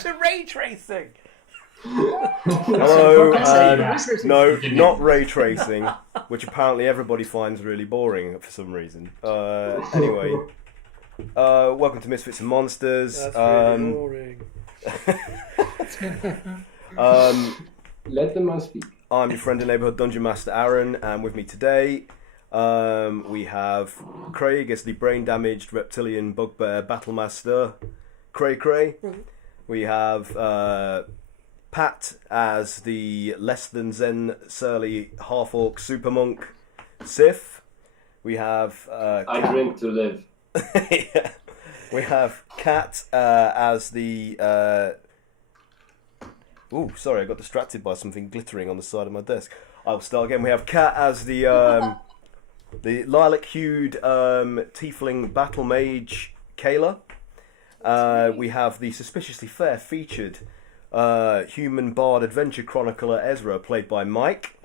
to ray tracing. Hello. No, not ray tracing, which apparently everybody finds really boring for some reason. Anyway, welcome to Misfits and Monsters. That's really boring. Let the man speak. I'm your friend and neighbourhood Dungeon Master Aaron, and with me today we have Craig as the brain-damaged reptilian bugbear battlemaster. Cray. We have Pat as the less than zen surly half-orc super monk Sif. We have I drink to live. yeah. We have Kat as the sorry, I got distracted by something glittering on the side of my desk. I'll start again. We have Kat as the lilac-hued tiefling battle mage Kayla. We have the suspiciously fair-featured human bard adventure chronicler Ezra, played by Mike.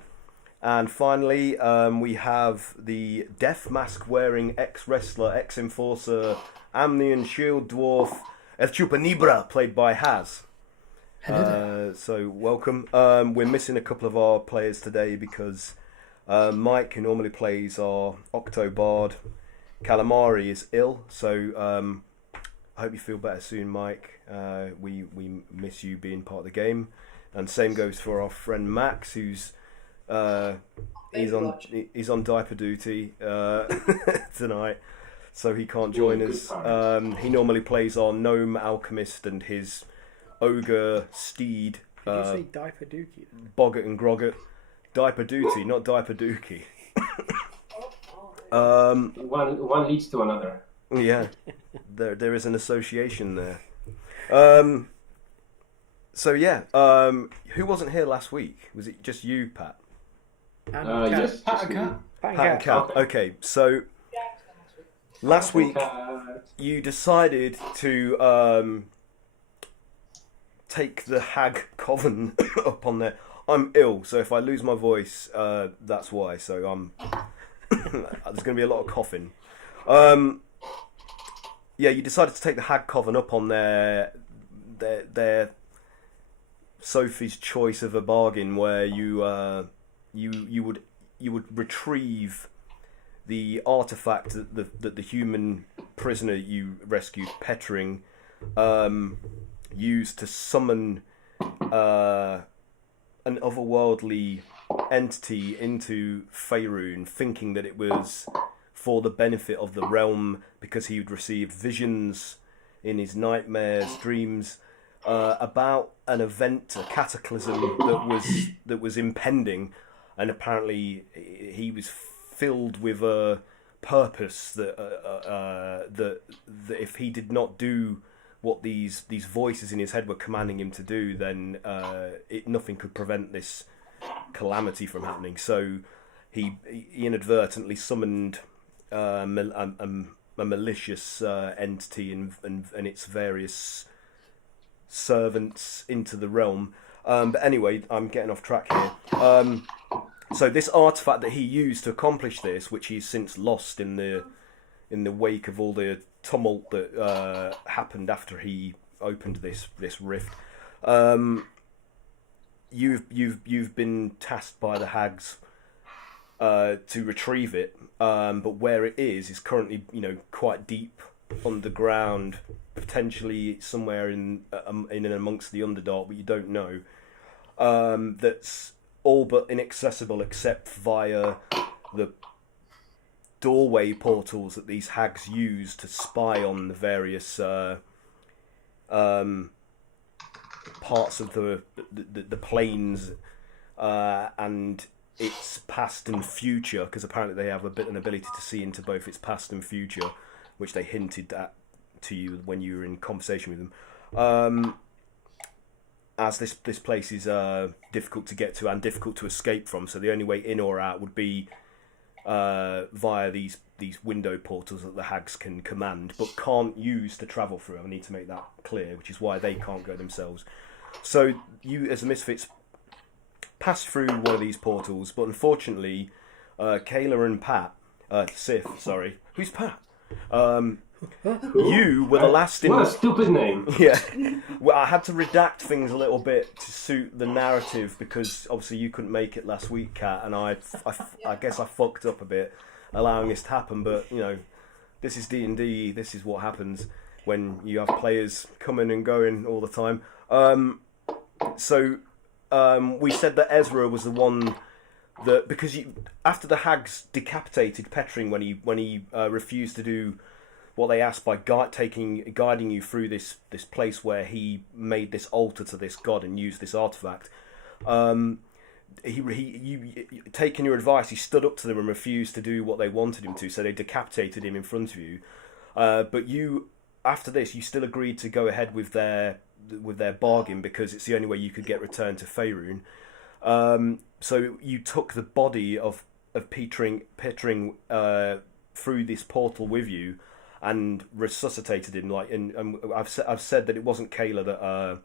And finally, we have the death mask-wearing ex-wrestler, ex-enforcer, Amnian shield dwarf El Chupanibra, played by Haz. So welcome. We're missing a couple of our players today because Mike, who normally plays our Octobard Calamari, is ill. So I hope you feel better soon, Mike. We miss you being part of the game, and same goes for our friend Max, who's he's on diaper duty tonight, so he can't join us. He normally plays our gnome alchemist and his ogre steed. Did you say diaper dookie? Boggart and Groggart. Diaper duty, not diaper dookie. One leads to another. Yeah, there is an association there. So yeah, who wasn't here last week? Was it just you, Pat? Yes, Pat and Cat. Okay, so last week you decided to take the hag coven up on there. I'm ill, so if I lose my voice, that's why. So there's going to be a lot of coughing. Yeah, you decided to take the hag coven up on their Sophie's choice of a bargain, where you would retrieve the artifact that the human prisoner you rescued, Petring, used to summon an otherworldly entity into Faerun, thinking that it was for the benefit of the realm, because he had received visions in his nightmares, dreams, about an event, a cataclysm that was impending, and apparently he was filled with a purpose that if he did not do what these voices in his head were commanding him to do, then nothing could prevent this calamity from happening. So he inadvertently summoned a malicious entity and its various servants into the realm. But anyway, I'm getting off track here. So this artifact that he used to accomplish this, which he's since lost in the wake of all the tumult that happened after he opened this rift, you've been tasked by the hags to retrieve it, but where it is currently, quite deep underground, potentially somewhere in and amongst the Underdark, but you don't know. That's all but inaccessible except via the doorway portals that these hags use to spy on the various parts of the planes and its past and future, because apparently they have an ability to see into both its past and future, which they hinted at to you when you were in conversation with them. As this place is difficult to get to and difficult to escape from, so the only way in or out would be via these window portals that the hags can command, but can't use to travel through. I need to make that clear, which is why they can't go themselves. So you, as the Misfits, pass through one of these portals, but unfortunately, Kayla and Pat, Sif, sorry, who's Pat? You were the last in. What a stupid name. Yeah. Well, I had to redact things a little bit to suit the narrative because obviously you couldn't make it last week, Kat, and I guess I fucked up a bit allowing this to happen. But you know, this is D&D. This is what happens when you have players coming and going all the time. We said that Ezra was the one that because after the hags decapitated Petring when he refused to do what they asked by guiding you through this place where he made this altar to this god and used this artifact. Taking your advice, he stood up to them and refused to do what they wanted him to, so they decapitated him in front of you. But you, after this, you still agreed to go ahead with their bargain because it's the only way you could get returned to Faerun. So you took the body of Petring through this portal with you and resuscitated him. And I've said that it wasn't Kayla that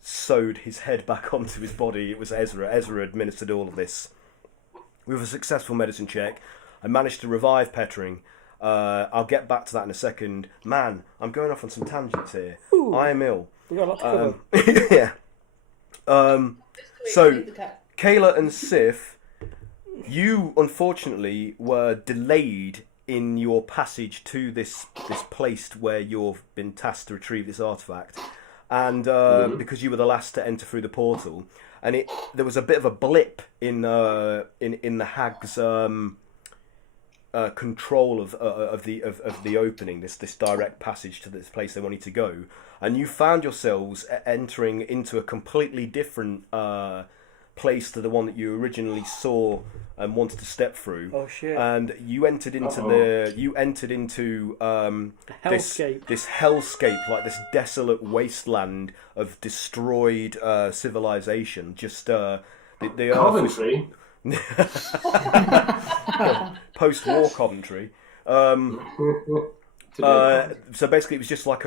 sewed his head back onto his body. It was Ezra. Ezra administered all of this. With a successful medicine check, I managed to revive Petring. I'll get back to that in a second. Man, I'm going off on some tangents here. Ooh. I am ill. We got a lot to cover. Yeah. So, Kayla and Sif, you unfortunately were delayed in your passage to this place where you've been tasked to retrieve this artifact, and because you were the last to enter through the portal, and there was a bit of a blip in the hag's control of the opening, this direct passage to this place they wanted to go, and you found yourselves entering into a completely different place to the one that you originally saw and wanted to step through. Oh shit! And you entered into hellscape. this hellscape, like this desolate wasteland of destroyed civilization. Just the Coventry. Post-war Coventry. So basically, it was just like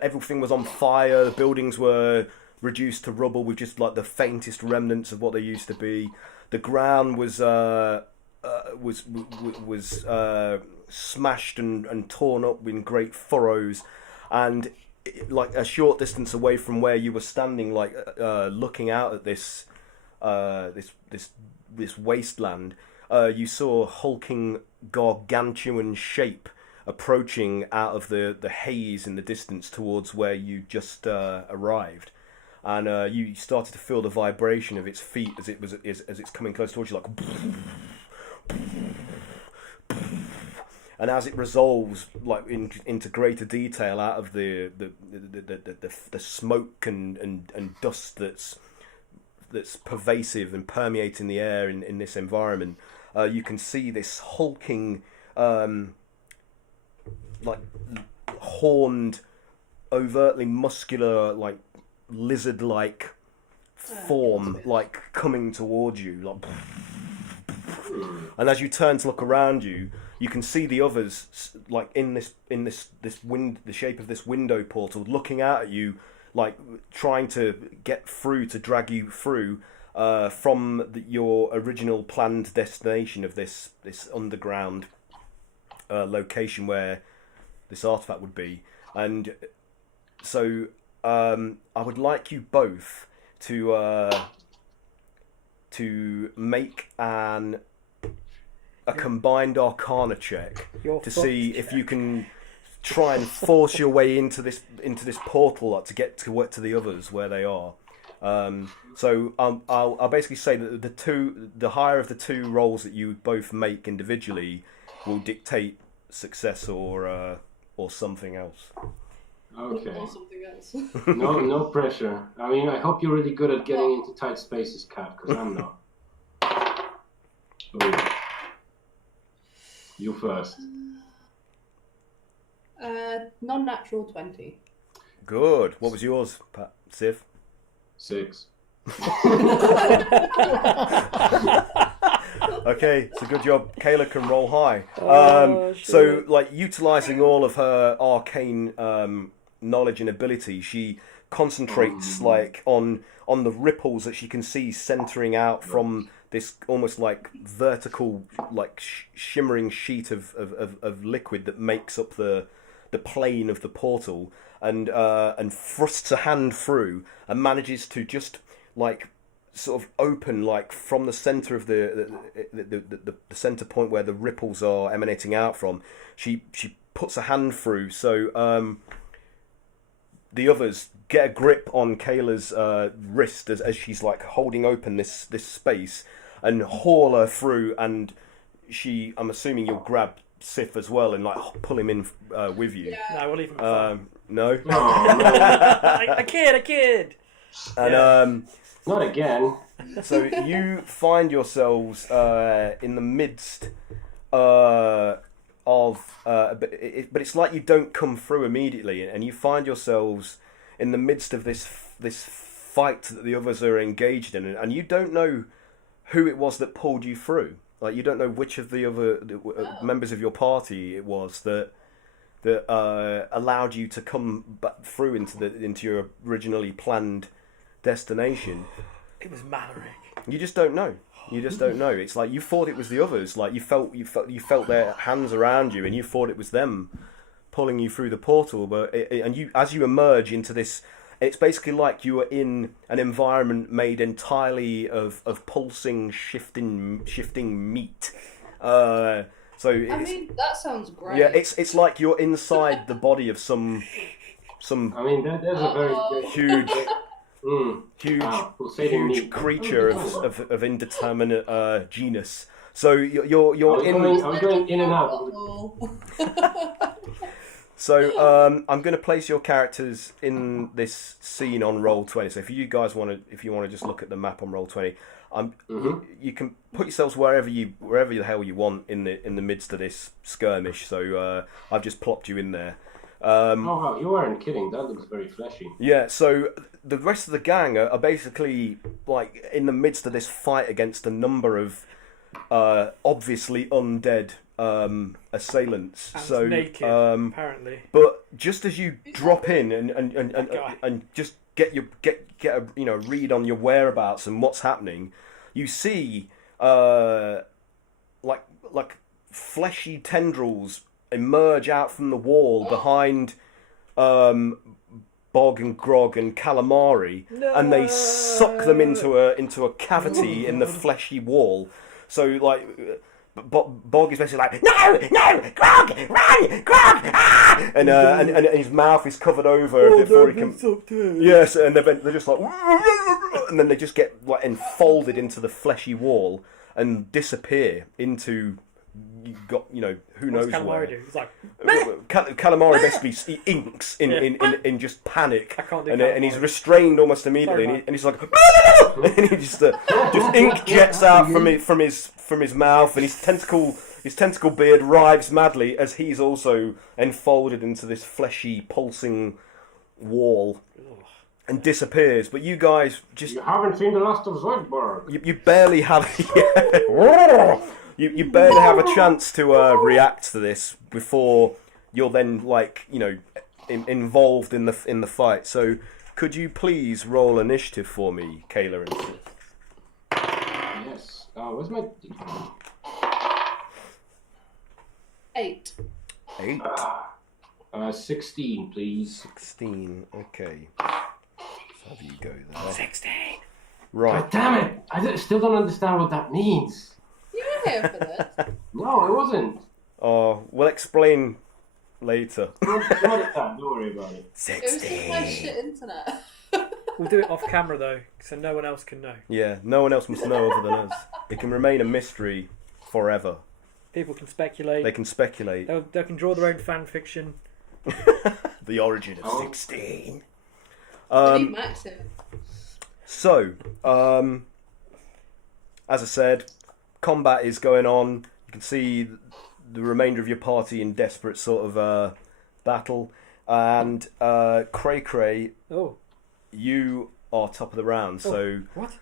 everything was on fire. The buildings were reduced to rubble with just like the faintest remnants of what they used to be. The ground was smashed and torn up in great furrows, and like a short distance away from where you were standing, like looking out at this wasteland, you saw a hulking gargantuan shape approaching out of the haze in the distance towards where you just arrived. And you started to feel the vibration of its feet as it's coming close towards you, like. And as it resolves, like into greater detail, out of the smoke and dust that's pervasive and permeating the air in this environment, you can see this hulking, like horned, overtly muscular, like lizard-like form, like coming towards you, like. And as you turn to look around you, you can see the others, like in the shape of this window portal, looking out at you, like trying to get through to drag you through from your original planned destination of this underground location where this artifact would be. And so I would like you both to make a combined Arcana check to see if you can try and force your way into this portal, like, to get to the others where they are. So I'll basically say that the higher of the two rolls that you both make individually will dictate success or something else. Okay. Or something else. No pressure. I mean, I hope you're really good at getting into tight spaces, Kat, because I'm not. Ooh. You first. Non-natural 20. Good. What was yours, Sif? 6. Okay, so good job. Kayla can roll high. Shit. So, like, utilising all of her arcane knowledge and ability, she concentrates like on the ripples that she can see centering out from this almost like vertical, like shimmering sheet of liquid that makes up the plane of the portal, and thrusts a hand through and manages to just like sort of open like from the center of the center point where the ripples are emanating out from. She puts a hand through, so the others get a grip on Kayla's wrist as she's like holding open this space, and haul her through. And I'm assuming you'll grab Sif as well and like pull him in with you. Yeah. No, we'll leave him. No. A kid. And Not again. so you find yourselves in the midst but it's like you don't come through immediately, and you find yourselves in the midst of this fight that the others are engaged in, and you don't know who it was that pulled you through. Like, you don't know which of the other members of your party it was that allowed you to come back through into your originally planned destination. It was Mallory. You just don't know. It's like you thought it was the others. Like you felt their hands around you, and you thought it was them pulling you through the portal. But as you emerge into this, it's basically like you are in an environment made entirely of pulsing, shifting meat. So that sounds great. yeah, it's like you're inside the body of some. I mean, there's a very huge. pulsating Huge meat. creature of indeterminate genus. So you're I was going in and out. So I'm going to place your characters in this scene on Roll20. So if you guys want to just look at the map on Roll20, you can put yourselves wherever the hell you want in the midst of this skirmish. So I've just plopped you in there. Oh wow, you weren't kidding. That looks very fleshy. Yeah, so the rest of the gang are basically like in the midst of this fight against a number of obviously undead assailants. And so naked, apparently. But just as you drop in and just get a read on your whereabouts and what's happening, you see like fleshy tendrils emerge out from the wall behind Bog and Grog and Calamari, and they suck them into a cavity in the fleshy wall. So like Bog is basically like, no, Grog, run, Grog, ah! and his mouth is covered over before he can. Yes, and they're just like, and then they just get like enfolded into the fleshy wall and disappear into. You got, who knows Calamari where. do? He's like, Calamari basically he inks in just panic. I can't do and he's Calamari. restrained almost immediately, Sorry, and he's like, and he just ink jets out from his mouth, and his tentacle beard writhes madly as he's also enfolded into this fleshy pulsing wall and disappears. But you guys just You haven't seen the last of Zoidberg. you barely have. You barely have a chance to react to this before you're then involved in the fight. So could you please roll initiative for me, Kayla and Sif? Yes. Where's my... 8. 8. 16, please. 16. Okay. So have you go there. 16. Right. God damn it! I still don't understand what that means. You were here for this. No, it wasn't. We'll explain later. Don't worry about it. It was just my shit internet. We'll do it off camera though, so no one else can know. Yeah, no one else must know other than us. It can remain a mystery forever. People can speculate. They can speculate. They can draw their own fan fiction. The origin of 16. I need Max here. So, as I said, combat is going on. You can see the remainder of your party in desperate sort of battle. And Cray Cray, Oh, you are top of the round. So, what?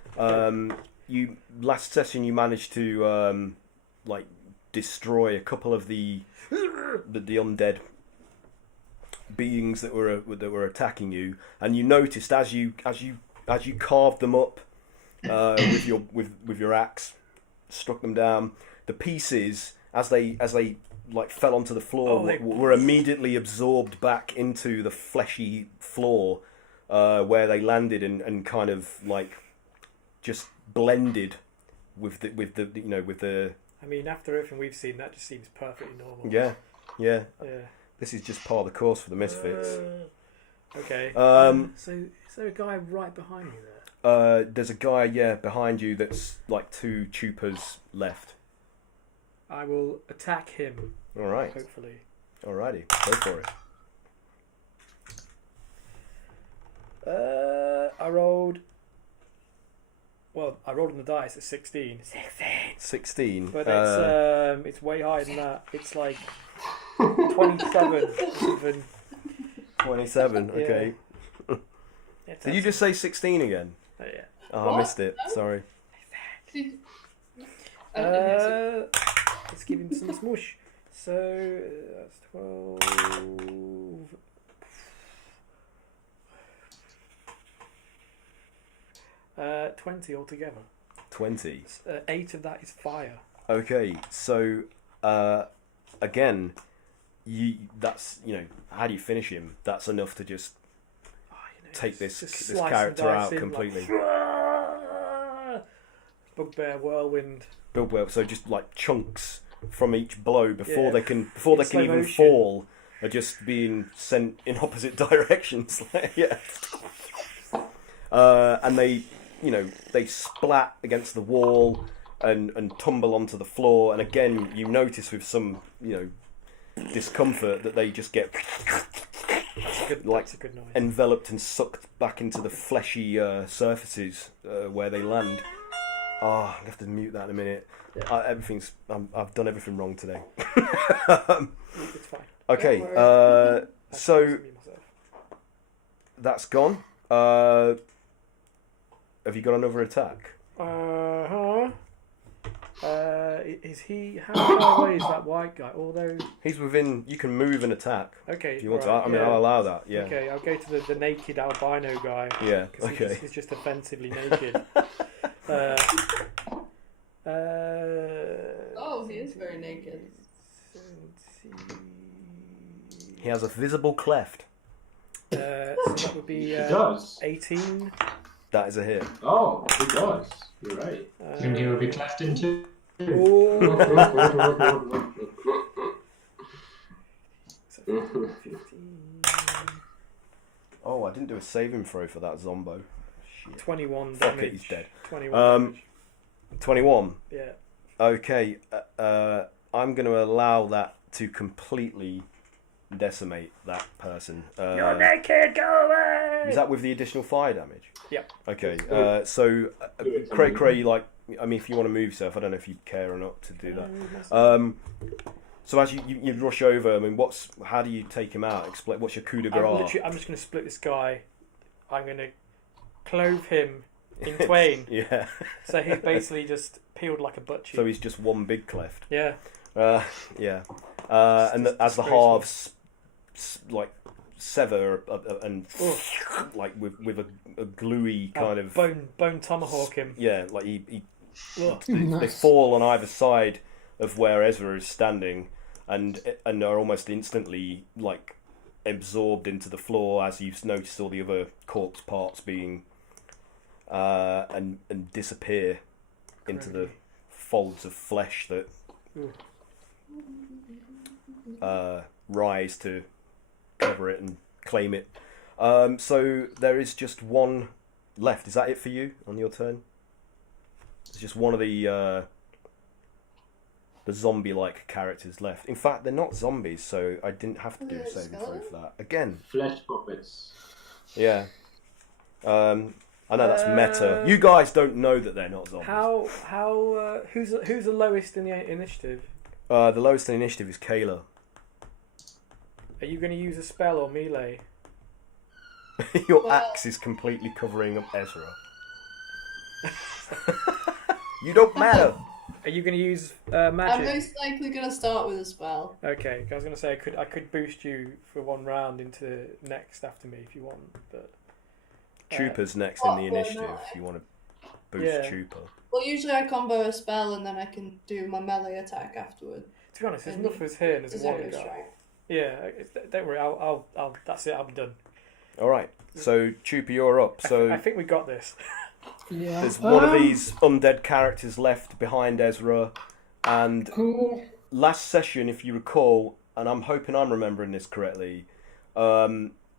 last session you managed to destroy a couple of the undead beings that were attacking you, and you noticed as you carved them up with your axe, struck them down. The pieces, as they like fell onto the floor, were immediately absorbed back into the fleshy floor where they landed, and kind of like just blended with the. I mean, after everything we've seen, that just seems perfectly normal. Yeah. Yeah. This is just part of the course for the Misfits. Okay. So is there a guy right behind you there? There's a guy, behind you that's like 2 troopers left. I will attack him. All right. Hopefully. Alrighty, go for it. I rolled on the dice at 16. 16. But it's way higher than that. It's like 27 or something. 27, okay. Did you just say 16 again? Yeah. Oh, What? I missed it. Sorry. Let's give him some smush. So that's 12. 20 altogether. 20. 8 of that is fire. Okay, so again, how do you finish him? That's enough to just take this character out completely. Bugbear whirlwind. So just like chunks from each blow before Yeah. they can In slow even motion. fall are just being sent in opposite directions. Yeah. And they splat against the wall and tumble onto the floor. And again, you notice with some discomfort that they just get That's a good noise. enveloped and sucked back into the fleshy surfaces where they land. Oh, I have to mute that in a minute. Yeah. I've done everything wrong today. It's fine. Okay, Don't worry. so That's me myself. that's gone. Have you got another attack? Is he? How far away is that white guy? Although. He's within. You can move and attack. Okay. If you want right, to. I mean, yeah. I'll allow that. Yeah. Okay, I'll go to the naked albino guy. Yeah. 'Cause Okay. he's just offensively naked. Oh, he is very naked. He has a visible cleft. So that would be He does. 18. That is a hit. Oh, he does. You're right. And he will be cleft in two. So 15. Oh, I didn't do a saving throw for that zombo. Shit. 21 Fuck damage. it, he's dead. 21 damage. 21. Yeah. Okay. I'm going to allow that to completely decimate that person. You're naked, go away! Is that with the additional fire damage? Yep. Okay. So, Cray, like, I mean, if you want to move yourself, I don't know if you care or not to do that. So as you rush over, I mean, how do you take him out? Explain. What's your coup de grace? I'm just going to split this guy. I'm going to clove him in twain. Yeah. So he's basically just peeled like a butt cheek. So he's just one big cleft. Yeah. Yeah. And as the halves like sever and like with a gluey kind of bone tomahawk him. yeah, like he Ugh. they fall on either side of where Ezra is standing, and are almost instantly like absorbed into the floor as you've noticed all the other corpse parts being and disappear into the folds of flesh that rise to cover it and claim it. So there is just one left. Is that it for you on your turn? It's just one of the zombie-like characters left. In fact, they're not zombies, so I didn't have to do a saving throw for that. Again. Flesh puppets. Yeah. I know that's meta. You guys don't know that they're not zombies. Who's the lowest in the initiative? The lowest in initiative is Kayla. Are you going to use a spell or melee? Your axe is completely covering up Ezra. You don't matter. Are you going to use I'm magic? most likely going to start with a spell. Okay, I was going to say I could boost you for one round into next after me if you want, but Troopers next in the Well, initiative. no. If you want to. boost Yeah. Trooper. Well, usually I combo a spell and then I can do my melee attack afterward. To be honest, there's And enough of us here and there's one Zero guy. strike. Yeah, don't worry. I'll. That's it. I'm done. All right, so Trooper, you're up. So I think we got this. Yeah. there's one of these undead characters left behind Ezra, and Cool. last session, if you recall, and I'm hoping I'm remembering this correctly,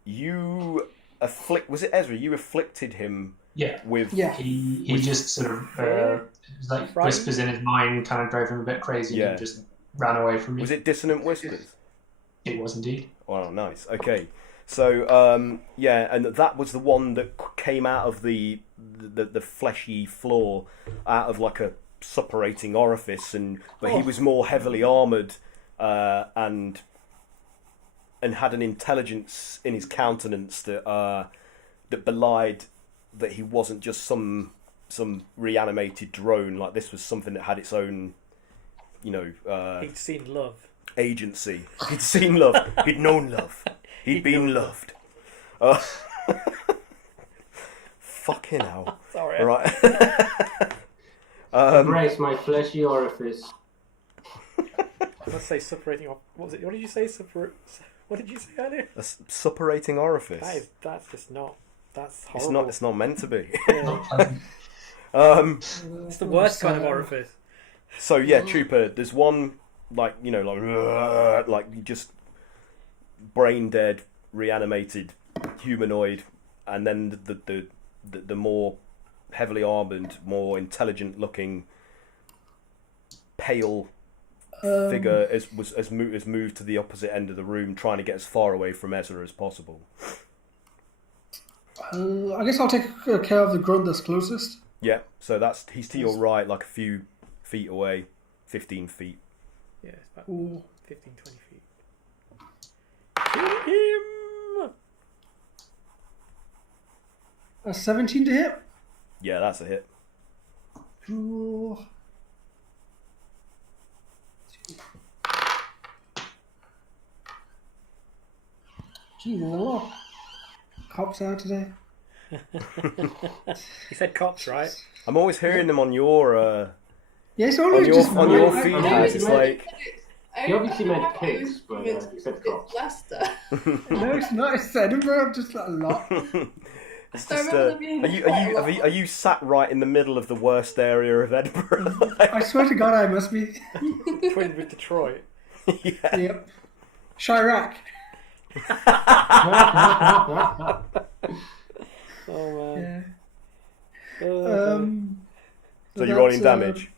you was it Ezra? You afflicted him Yeah. with Yeah. He just sort of it was like Right. whispers in his mind, kind of drove him a bit crazy, Yeah. and he just ran away from me. was it Dissonant Whispers? It was indeed. Oh, nice. Okay, so yeah, and that was the one that came out of the fleshy floor, out of like a suppurating orifice, but he was more heavily armored and had an intelligence in his countenance that belied that he wasn't just some reanimated drone. Like, this was something that had its own, He'd seen love. agency. He'd seen love. He'd known love. He'd been loved. Fucking hell. Sorry. Right. Embrace my fleshy orifice. Let's say separating off. What was it? What did you say? What did you say earlier? A suppurating orifice. That's just not. That's horrible. It's not meant to be. Yeah. Not pleasant. It's the worst kind of orifice. So yeah, Trooper, there's one like you just brain dead, reanimated humanoid, and then the more heavily armored, more intelligent looking, pale figure has moved to the opposite end of the room, trying to get as far away from Ezra as possible. I guess I'll take care of the grunt that's closest. Yeah, so he's to your right, like a few feet away, 15 feet. Yeah, it's about Ooh. 15, 20 feet. Shoot him! A 17 to hit. Yeah, that's a hit. Ooh. Gee, there's a lot of cops out today. He said cops, right? I'm always hearing them on your Yes, always your- just on your I- feed, I- it's like- He obviously meant pigs, but it's, he said it's cops. Leicester. No, it's not. It's Edinburgh. Just like a lot. It's I just, remember there being quite a lot. are you sat right in the middle of the worst area of Edinburgh? I swear to God, I must be. Twinned with Detroit. Yeah. Yep. Chirac. Oh man. Yeah. Oh, So you're rolling that's, damage.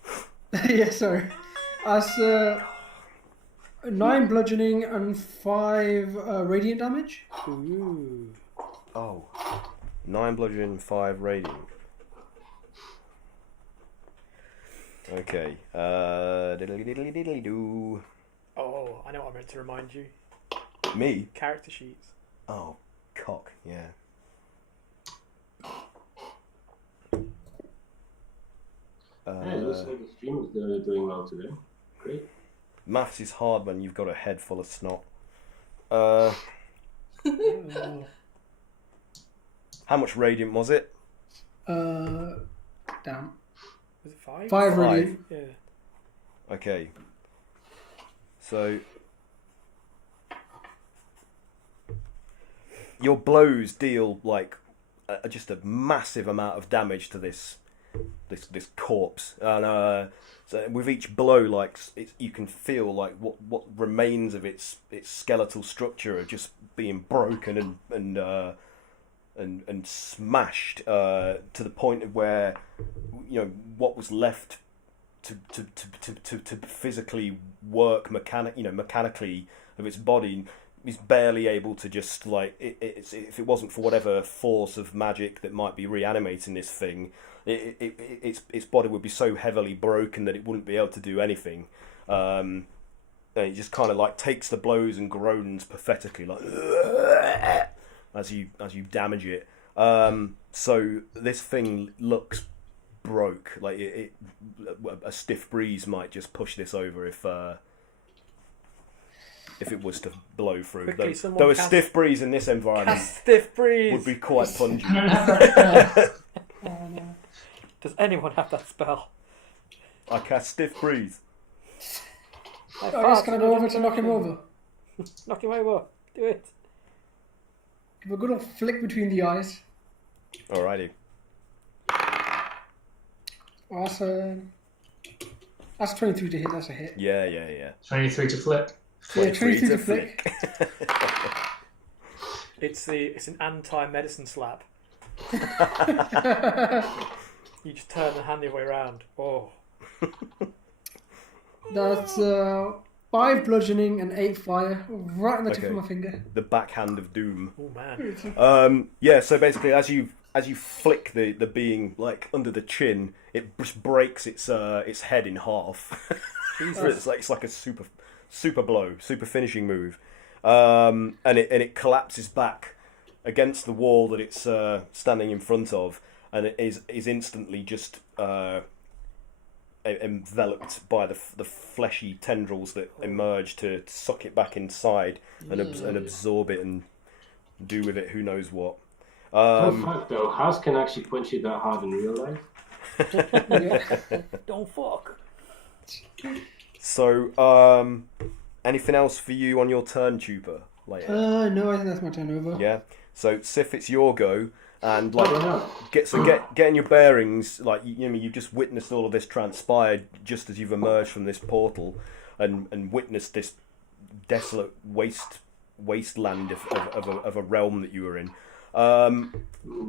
Yeah, sorry. That's 9 bludgeoning and 5 radiant damage. Ooh. Oh. 9 bludgeoning, 5 radiant. Okay. Diddly-diddly-diddly-doo. Oh, I know what I meant to remind you. Me? Character sheets. Oh, cock, yeah. Yeah, it looks like the stream is doing well today. Great. Maths is hard when you've got a head full of snot. How much radiant was it? Damn. Was it 5? 5 radiant. Yeah. Okay. So your blows deal like just a massive amount of damage to this corpse, and so with each blow, like you can feel like what remains of its skeletal structure are just being broken and smashed to the point of where what was left to physically work mechanically of its body is barely able to just like if it wasn't for whatever force of magic that might be reanimating this thing, its body would be so heavily broken that it wouldn't be able to do anything. And it just kind of like takes the blows and groans pathetically, like as you damage it. So this thing looks broke. Like a stiff breeze might just push this over if it was to blow through. Quickly, Though a stiff breeze in this environment Stiff breeze. would be quite pungent. Oh, no. Does anyone have that spell? I cast Stiff Breeze. I Oh, yes, can I go over to knock him over? Knock him over. Do it. Give a good old flick between the eyes. Alrighty. Awesome. That's 23 to hit, that's a hit. Yeah. 23 to flick. Yeah, 23 to flick. It's an anti-medicine slap. You just turn the hand the other way around. Oh. That's 5 bludgeoning and 8 fire, right on the tip of Okay. my finger. The backhand of doom. Oh man. Yeah, so basically as you flick the being like under the chin, it just breaks its head in half. it's like a super blow, super finishing move. And it collapses back against the wall that it's standing in front of, and it is instantly just enveloped by the fleshy tendrils that emerge to suck it back inside and absorb it and do with it who knows what. Fuck though, House can actually punch you that hard in real life. Don't fuck. So, anything else for you on your turn, Tuber? Later? No, I think that's my turn over. Yeah. So, Sif, it's your go, and Oh, yeah. getting your bearings. Like you've just witnessed all of this transpired just as you've emerged from this portal, and witnessed this desolate wasteland of a realm that you were in.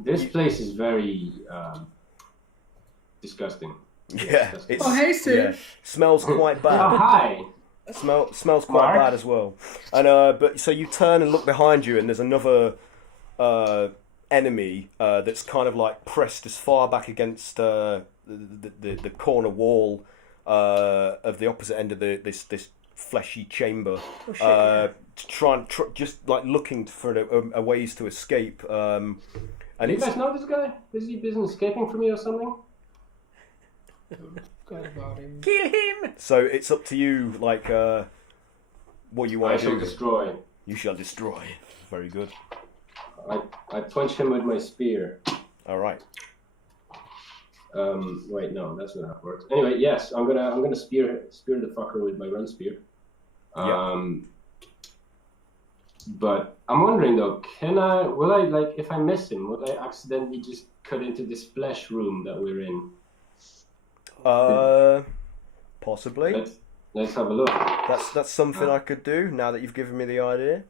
This place is very disgusting. Yeah. It's, Oh, hey, Sif. yeah, smells quite bad. Oh, hi! Smells quite Mark? bad as well. And but so you turn and look behind you, and there's another enemy that's kind of like pressed as far back against the corner wall of the opposite end of this fleshy chamber, to try just like looking for a ways to escape. And Do you it's guys know this guy? Is he busy escaping from me or something? Forgot about him. Kill him. so it's up to you, like what you I want to shall do. destroy. You shall destroy. Very good. I punch him with my spear. All right. Wait, no, that's not how it works. Anyway, yes, I'm gonna spear the fucker with my run spear. But I'm wondering though, will I, like, if I miss him, will I accidentally just cut into this flesh room that we're in? Possibly. Let's have a look. That's something I could do now that you've given me the idea.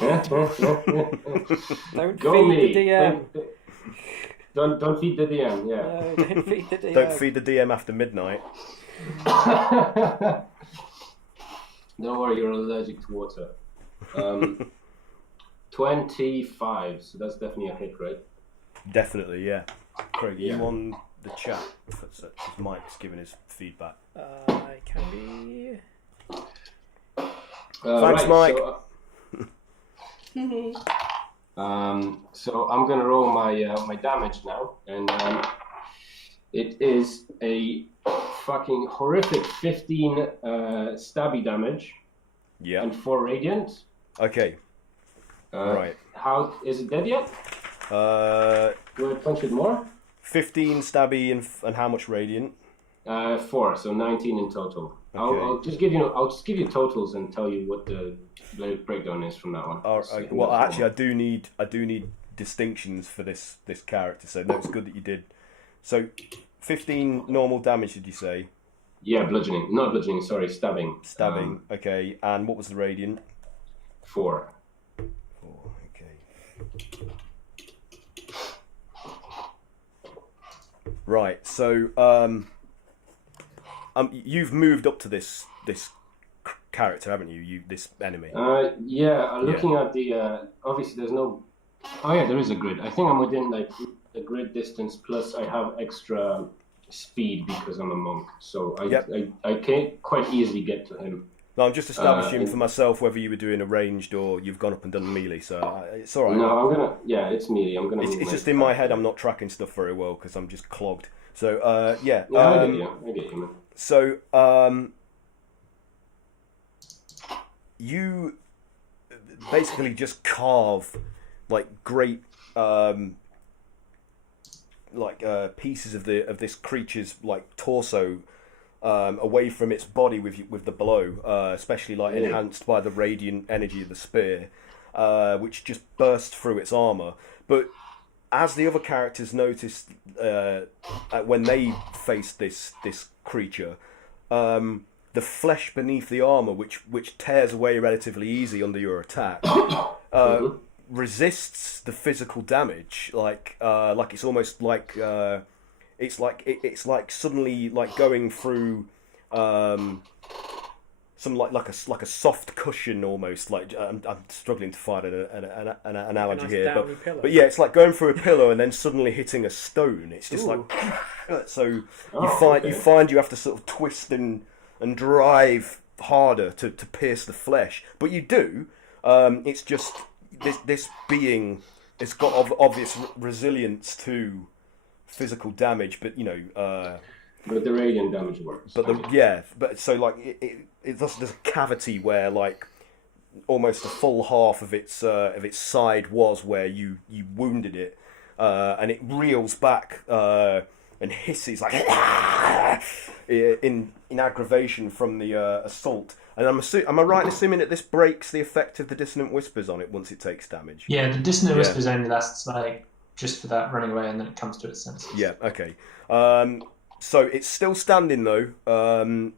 Don't Go feed me. the DM. Don't feed the DM. Yeah. No, don't feed the DM. Don't feed the DM after midnight. Don't worry, you're allergic to water. 25, so that's definitely a hit, right? Definitely, yeah. Craig, Yeah. you on the chat, such as Mike's giving his feedback. I can be. Thanks, Mike. So I'm gonna roll my damage now, and it is a fucking horrific 15 stabby damage Yeah. and 4 radiant. Okay. Right. How is it dead yet? Do I punch it more? 15 stabby and how much radiant? 4, so 19 in total. Okay. I'll just give you totals and tell you what the breakdown is from that one. Well, actually, I do need distinctions for this character, so no, it's good that you did. So, 15 normal damage, did you say? Yeah, bludgeoning. Not bludgeoning, sorry, stabbing. Stabbing. Okay, and what was the radiant? 4. 4. Okay. Right. So, you've moved up to this character, haven't you? This enemy. Yeah, looking at the obviously there's no. Oh yeah, there is a grid. I think I'm within like the grid distance. Plus, I have extra speed because I'm a monk, so I can't quite easily get to him. No, I'm just establishing for myself whether you were doing a ranged or you've gone up and done melee. So it's all right. No, I'm gonna. Yeah, it's melee. I'm gonna. It's just in my head. I'm not tracking stuff very well because I'm just clogged. So yeah. Yeah, I get you, man. So you basically just carve like great pieces of this creature's like torso away from its body with the blow, especially like enhanced by the radiant energy of the spear, which just burst through its armor. But as the other characters noticed when they faced this creature, the flesh beneath the armor, which tears away relatively easy under your attack, resists the physical damage. Like it's almost like it's like suddenly like going through some like a soft cushion almost. Like I'm struggling to find an analogy here, but yeah, it's like going through a pillow and then suddenly hitting a stone. It's just like so you find you have to sort of twist and drive harder to pierce the flesh, but you do. It's just this being, it's got obvious resilience to physical damage, but but the radiant damage works. But so like there's a cavity where like almost a full half of its side was where you wounded it, and it reels back and hisses like in aggravation from the assault. And am I right in assuming that this breaks the effect of the dissonant whispers on it once it takes damage? Yeah, the dissonant whispers only lasts like just for that running away, and then it comes to its senses. Yeah. Okay. So it's still standing though. So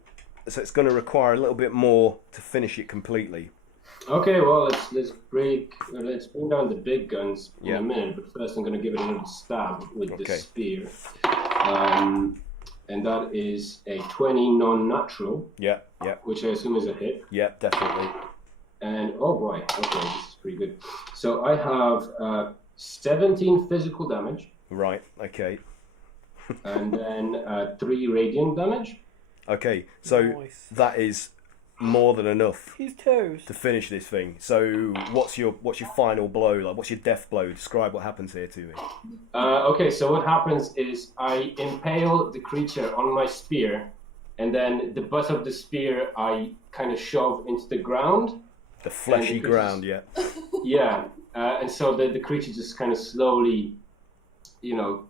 it's going to require a little bit more to finish it completely. Okay, well let's bring down the big guns in a minute. But first, I'm going to give it another stab with the spear. And that is a 20 non-natural. Yeah. Which I assume is a hit. Yeah, definitely. And oh boy, okay, this is pretty good. So I have 17 physical damage. Right. Okay. And then 3 radiant damage. Okay, so that is more than enough His toes. to finish this thing. So what's your final blow? Like, what's your death blow? Describe what happens here to me. Okay, so what happens is I impale the creature on my spear, and then the butt of the spear I kind of shove into the ground. The fleshy ground, yeah. Yeah, and so the creature just kind of slowly,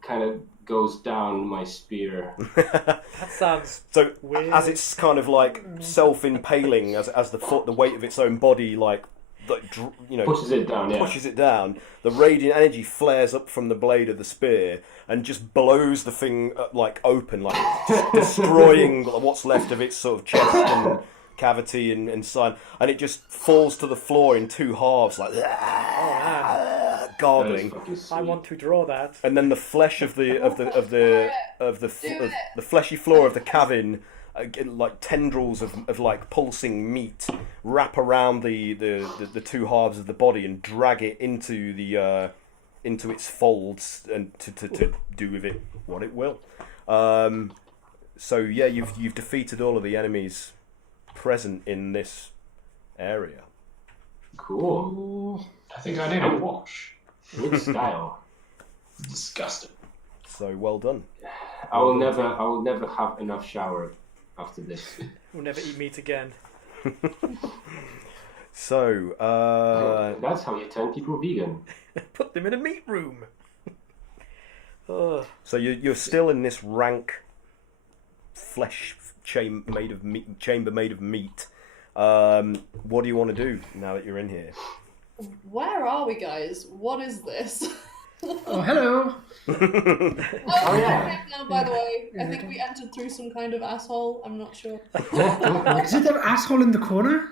kind of goes down my spear. That sounds so weird. As it's kind of like self-impaling, as the weight of its own body pushes it down. Yeah. Pushes it down. The radiant energy flares up from the blade of the spear and just blows the thing like open, like just destroying what's left of its sort of chest and cavity and side, and it just falls to the floor in 2 halves, like gargling. I want to draw that. And then the flesh of the fleshy floor of the cavern, like tendrils of like pulsing meat, wrap around the 2 halves of the body and drag it into its folds and to do with it what it will. So yeah, you've defeated all of the enemies present in this area. Cool. I think I need a wash. Good style. Disgusting. So well done. I will never have enough shower after this. We'll never eat meat again. So that's how you turn people vegan. Put them in a meat room. So you're still in this rank flesh chamber made of meat. What do you want to do now that you're in here? Where are we, guys? What is this? Oh, hello. Yeah. Now, by the way, I think we entered through some kind of asshole. I'm not sure. Is it that asshole in the corner?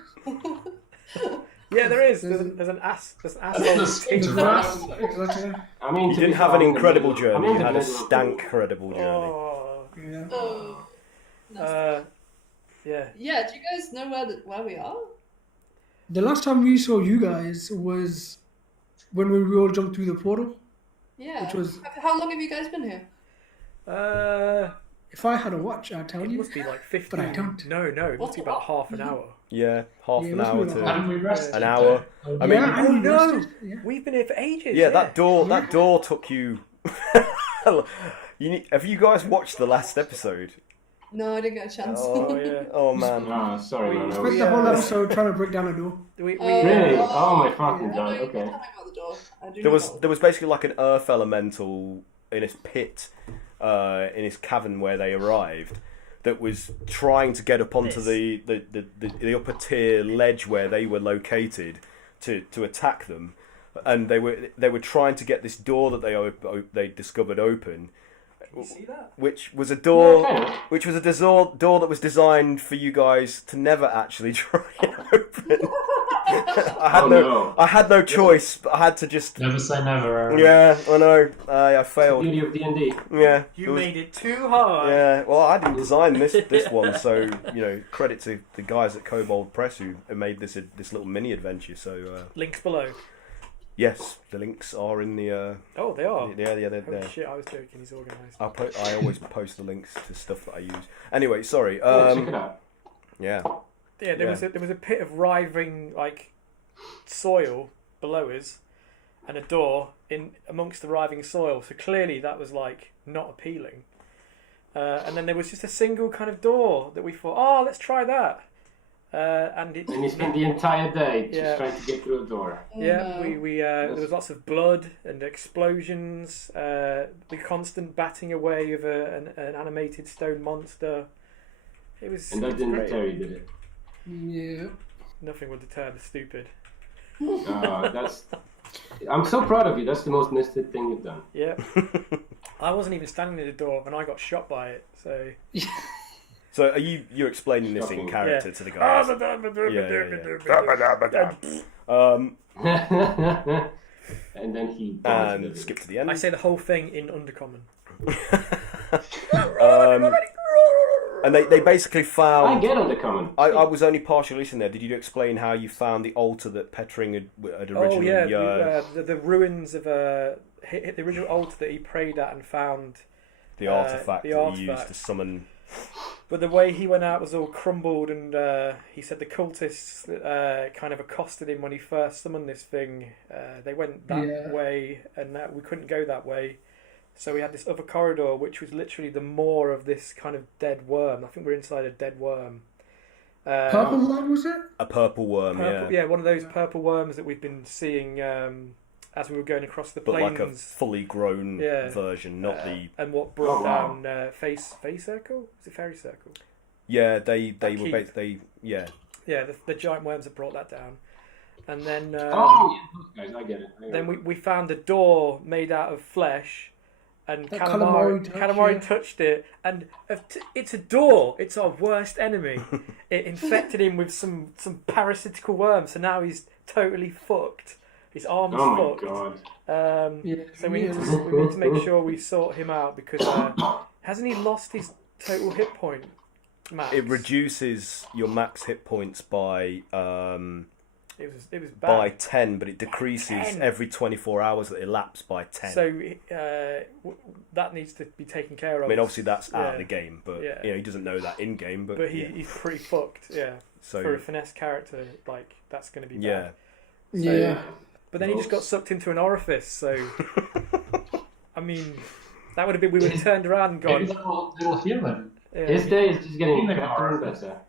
Yeah, there is. There's an asshole. Exactly. I mean, You didn't have an incredible journey. You had a stank credible journey. Oh. Yeah. Oh. Yeah. Yeah, do you guys know where we are? The last time we saw you guys was when we all jumped through the portal. Yeah. Which was... How long have you guys been here? If I had a watch, I'd tell It you. must be like 15. But I don't. No, it must be about half an hour. Yeah, half Yeah, an must hour be to Hadn't we rested? an hour. I mean, yeah, Oh no! rested, yeah. We've been here for ages. yeah, that door took you. Have you guys watched the last episode? No, I didn't get a chance. Oh yeah. Oh man. Ah, sorry, man. Spent the whole episode trying to break down a door. We Really? Oh my fucking No, god. you can Okay. tell me about the door. I do There know. was basically like an earth elemental pit, in his cavern where they arrived, that was trying to get up onto the upper tier ledge where they were located to attack them, and they were trying to get this door that they discovered open. Can you see that? Which was a door, Yeah, which was a door that was designed for you guys to never actually try and open. I had no choice, but I had to just. Never say never, Aaron. Yeah, I know. I failed. Beauty of D&D. Yeah, You made it too hard. Yeah, well, I didn't design this one, so credit to the guys at Kobold Press who made this little mini adventure. So Links below. yes, the links are in the. Oh, they are. Yeah, they're Holy there. shit! I was joking. He's organised. I always post the links to stuff that I use. Anyway, sorry. Check it out. Yeah. Yeah, there was a pit of writhing soil below us, and a door in amongst the writhing soil. So clearly that was not appealing. And then there was just a single kind of door that we thought, oh, let's try that. And you spent the entire day just Yeah. trying to get through a door. Yeah, No. we there was lots of blood and explosions, the constant batting away of an animated stone monster. It was. And that it was didn't great. deter you, did it? Yeah. Nothing would deter the stupid. I'm so proud of you. That's the most Misfit thing you've done. Yeah. I wasn't even standing at the door and I got shot by it. So. So are you're explaining this in Shocking. character to the guys? And then he. And skip to the end. I say the whole thing in Undercommon. And they basically I found. get on the common. I was only partially listening there. Did you explain how you found the altar that Pettering had originally? Oh yeah, the ruins of the original altar that he prayed at and found. the artifact the that he artifact. used to summon. But the way he went out was all crumbled, and he said the cultists kind of accosted him when he first summoned this thing. They went that way, and we couldn't go that way. So we had this other corridor, which was literally the maw of this kind of dead worm. I think we're inside a dead worm. Purple one, was it? A purple worm, Yeah, one of those purple worms that we've been seeing as we were going across the but plains. like a fully grown Yeah. version, not the. And what brought Oh, wow. down Face Circle? Was it Fairy Circle? Yeah, they were keep. basically Yeah, the giant worms that brought that down. And then Oh, yeah, those guys. I get it. then we found a door made out of flesh, and That calamari Calamari touch, touched it, and it's a door. It's our worst enemy. It infected him with some parasitical worm, so now he's totally fucked. His arm's Oh my fucked. god. So we need to make sure we sort him out because hasn't he lost his total hit point max? It reduces your max hit points by It was bad. by 10, but it decreases 10. every 24 hours that elapse by 10. So that needs to be taken care of. I mean, obviously that's out Yeah. of the game, but Yeah. he doesn't know that in game. But But he's pretty fucked. Yeah. So For a finesse character, that's going to be bad. yeah, Yeah. But then he just got sucked into an orifice. So I mean, that would have been we would have turned around and Maybe gone. that little human. Yeah. His day is just getting Even better and orifice. better.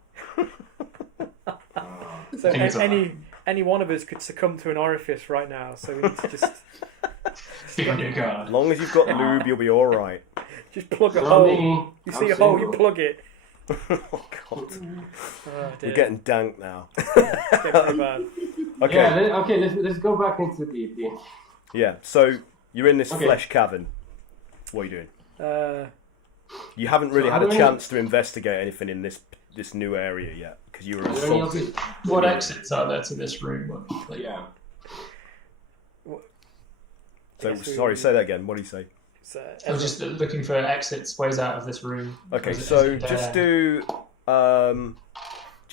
So I think it's any one of us could succumb to an orifice right now. So we need to just Give me a as guard. long as you've got lube, you'll be all right. plug a For hole. me, You I'm see a hole, you single. plug it. Oh God, Oh, dear. we're getting dank now. It's getting pretty bad. Okay, Yeah, okay, let's go back into the yeah. So you're in this Okay. flesh cavern. What are you doing? Uh, You haven't really So had how a many- chance to investigate anything in this new area yet because you were Is there any assaulted. other- What exits are there to this room? Like, Yeah. So Yes, we- sorry, say that again. What do you say? I was just looking for exits, ways out of this room. Okay, Is it- so is it just there?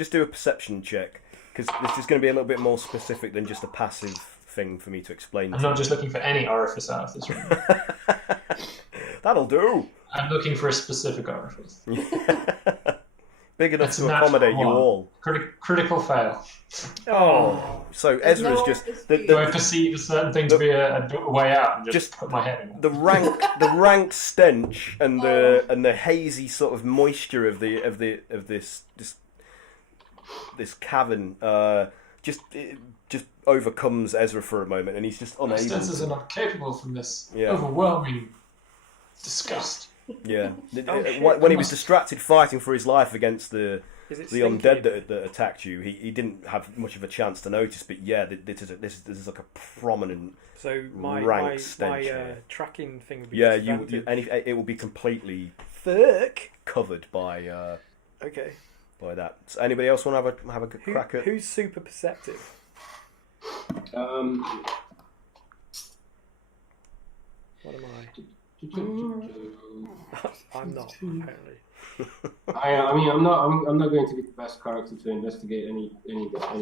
do a perception check because this is going to be a little bit more specific than just a passive thing for me to explain. I'm to not just looking for any orifice out of this room. That'll do. I'm looking for a specific orifice. Big enough That's to a natural accommodate you one. all. Critical fail. oh, So There's Ezra's no just orifice the, Do I the, perceive a certain thing to be a way out and just Just put my head in? the rank stench and the hazy sort of moisture of this cavern just overcomes Ezra for a moment, and he's just My unable. senses are not capable from this Yeah. overwhelming Disgust. Yeah. shit. When he was distracted fighting for his life against the Is it undead that attacked you, he didn't have much of a chance to notice. But yeah, this is like a prominent. So my rank stench here. tracking thing would be Yeah, disadvantaged. it will be completely covered by Okay. by that. So anybody else want to have a good crack at? Who's super perceptive? What am I? I'm not, apparently. I mean, I'm not going to be the best character to investigate any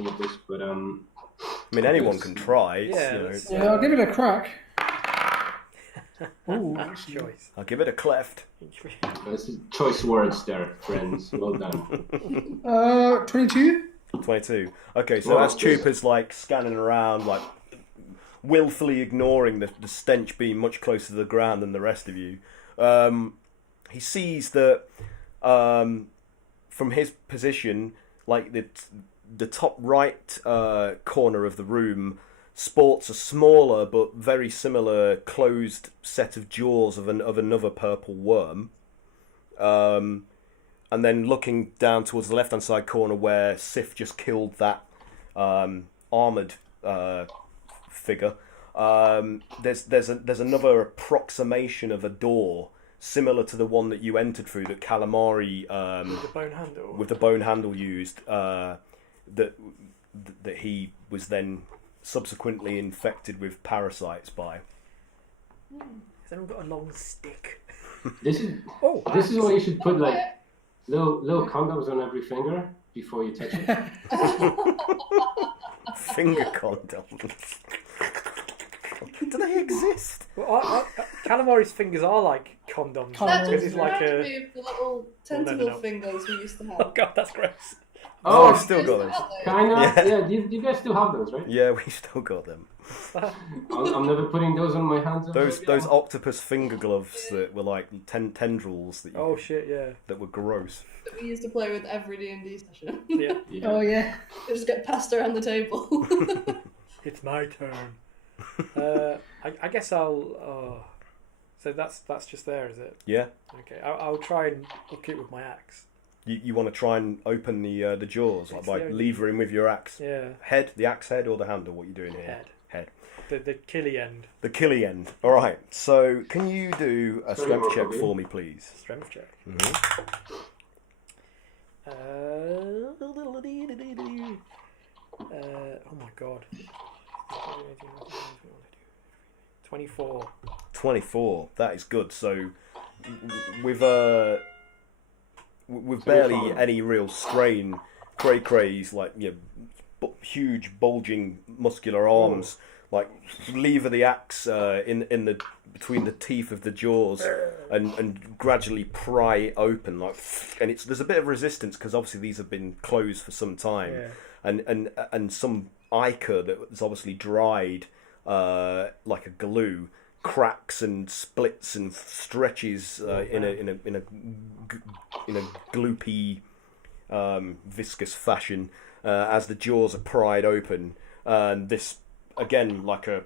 of this, but I mean, anyone can try. Yeah, Yeah, I'll give it a crack. Oh, choice. I'll give it a cleft. that's choice words there, friends. Well done. 22. 22. Okay, so as Chupa's like scanning around, like willfully ignoring the stench being much closer to the ground than the rest of you, he sees that from his position, like the top right corner of the room sports a smaller but very similar closed set of jaws of another purple worm. And then looking down towards the left-hand side corner where Sif just killed that armoured figure, there's another approximation of a door similar to the one that you entered through that Calamari with the bone handle used that he was then subsequently infected with parasites by. Has anyone got a long stick? This is why you should put like little condoms on every finger before you touch it. Finger condoms. Do they exist? Well, Calamari's fingers are like condoms. That Because just it's like reminds a. me of the little tentacle fingers we used to have. Oh god, that's gross. Oh, I've still got those. Kind of. Yeah. You guys still have those, right? Yeah, we still got them. I'm never putting those on my hands. Those octopus finger gloves that were like tendrils that Oh shit, yeah. that were gross. That we used to play with every D&D session. Yeah. Oh yeah. They just get passed around the table. It's my turn. I guess I'll. So that's just there, is it? Yeah. Okay, I'll try and hook it with my axe. You want to try and open the jaws like by levering with your axe? Yeah. Head, the axe head, or the handle? What are you doing here? Head. The killy end. The killy end. All right. So can you do a strength check for me, please? Strength check. Mm-hmm. Oh my god. 24. 24. That is good. So with barely any real strain, Cray's like huge bulging muscular arms like lever the axe in the between the teeth of the jaws and gradually pry open and there's a bit of resistance because obviously these have been closed for some time, and some ichor that's obviously dried like a glue cracks and splits and stretches in a gloopy viscous fashion as the jaws are pried open, and this again like a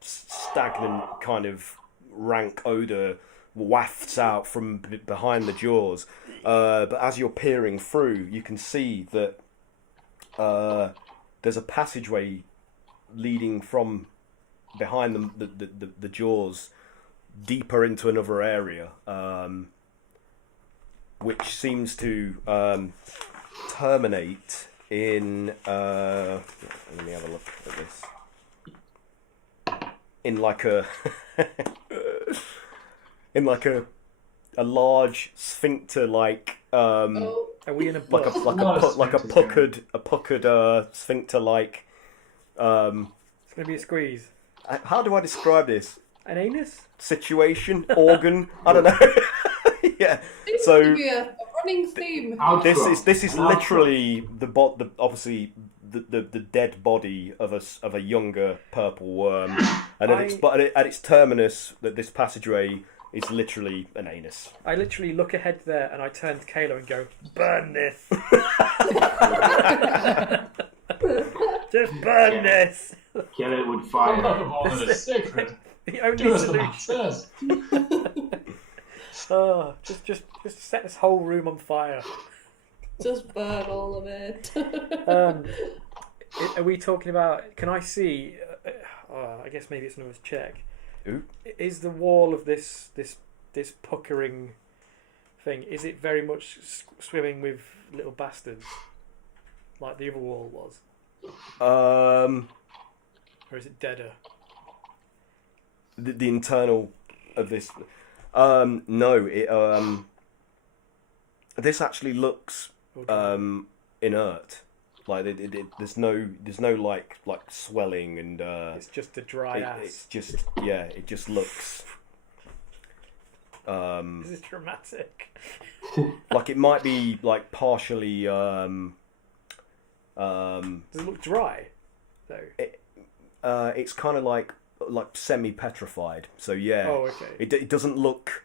stagnant kind of rank odor wafts out from behind the jaws, but as you're peering through you can see that there's a passageway leading from behind the jaws deeper into another area, which seems to terminate in let me have a look at this, in like a a large sphincter like Are we in a book? like a puckered sphincter like It's going to be a squeeze. how do I describe this? An anus? Situation, organ, I don't know. Yeah. Seems So to be a running theme. this is literally obviously the dead body of a younger purple worm, and at its terminus that this passageway is literally an anus. I literally look ahead there and I turn to Kayla and go, burn this! Just burn this! Kill it with fire. That is sacred. The only Do as the solution. man says. Oh, just set this whole room on fire. Just burn all of it. Are we talking about? Can I see? I guess maybe it's another check. Ooh. Is the wall of this puckering thing? Is it very much swimming with little bastards, like the other wall was, or is it deader? The internal of this. No, it. This actually looks inert. Like there's no like swelling and. It's just a dry ass. It's just it just looks. This is dramatic. Like it might be like partially. Does it look dry, though? It's kind of like semi-petrified. So yeah. Oh, okay. It doesn't look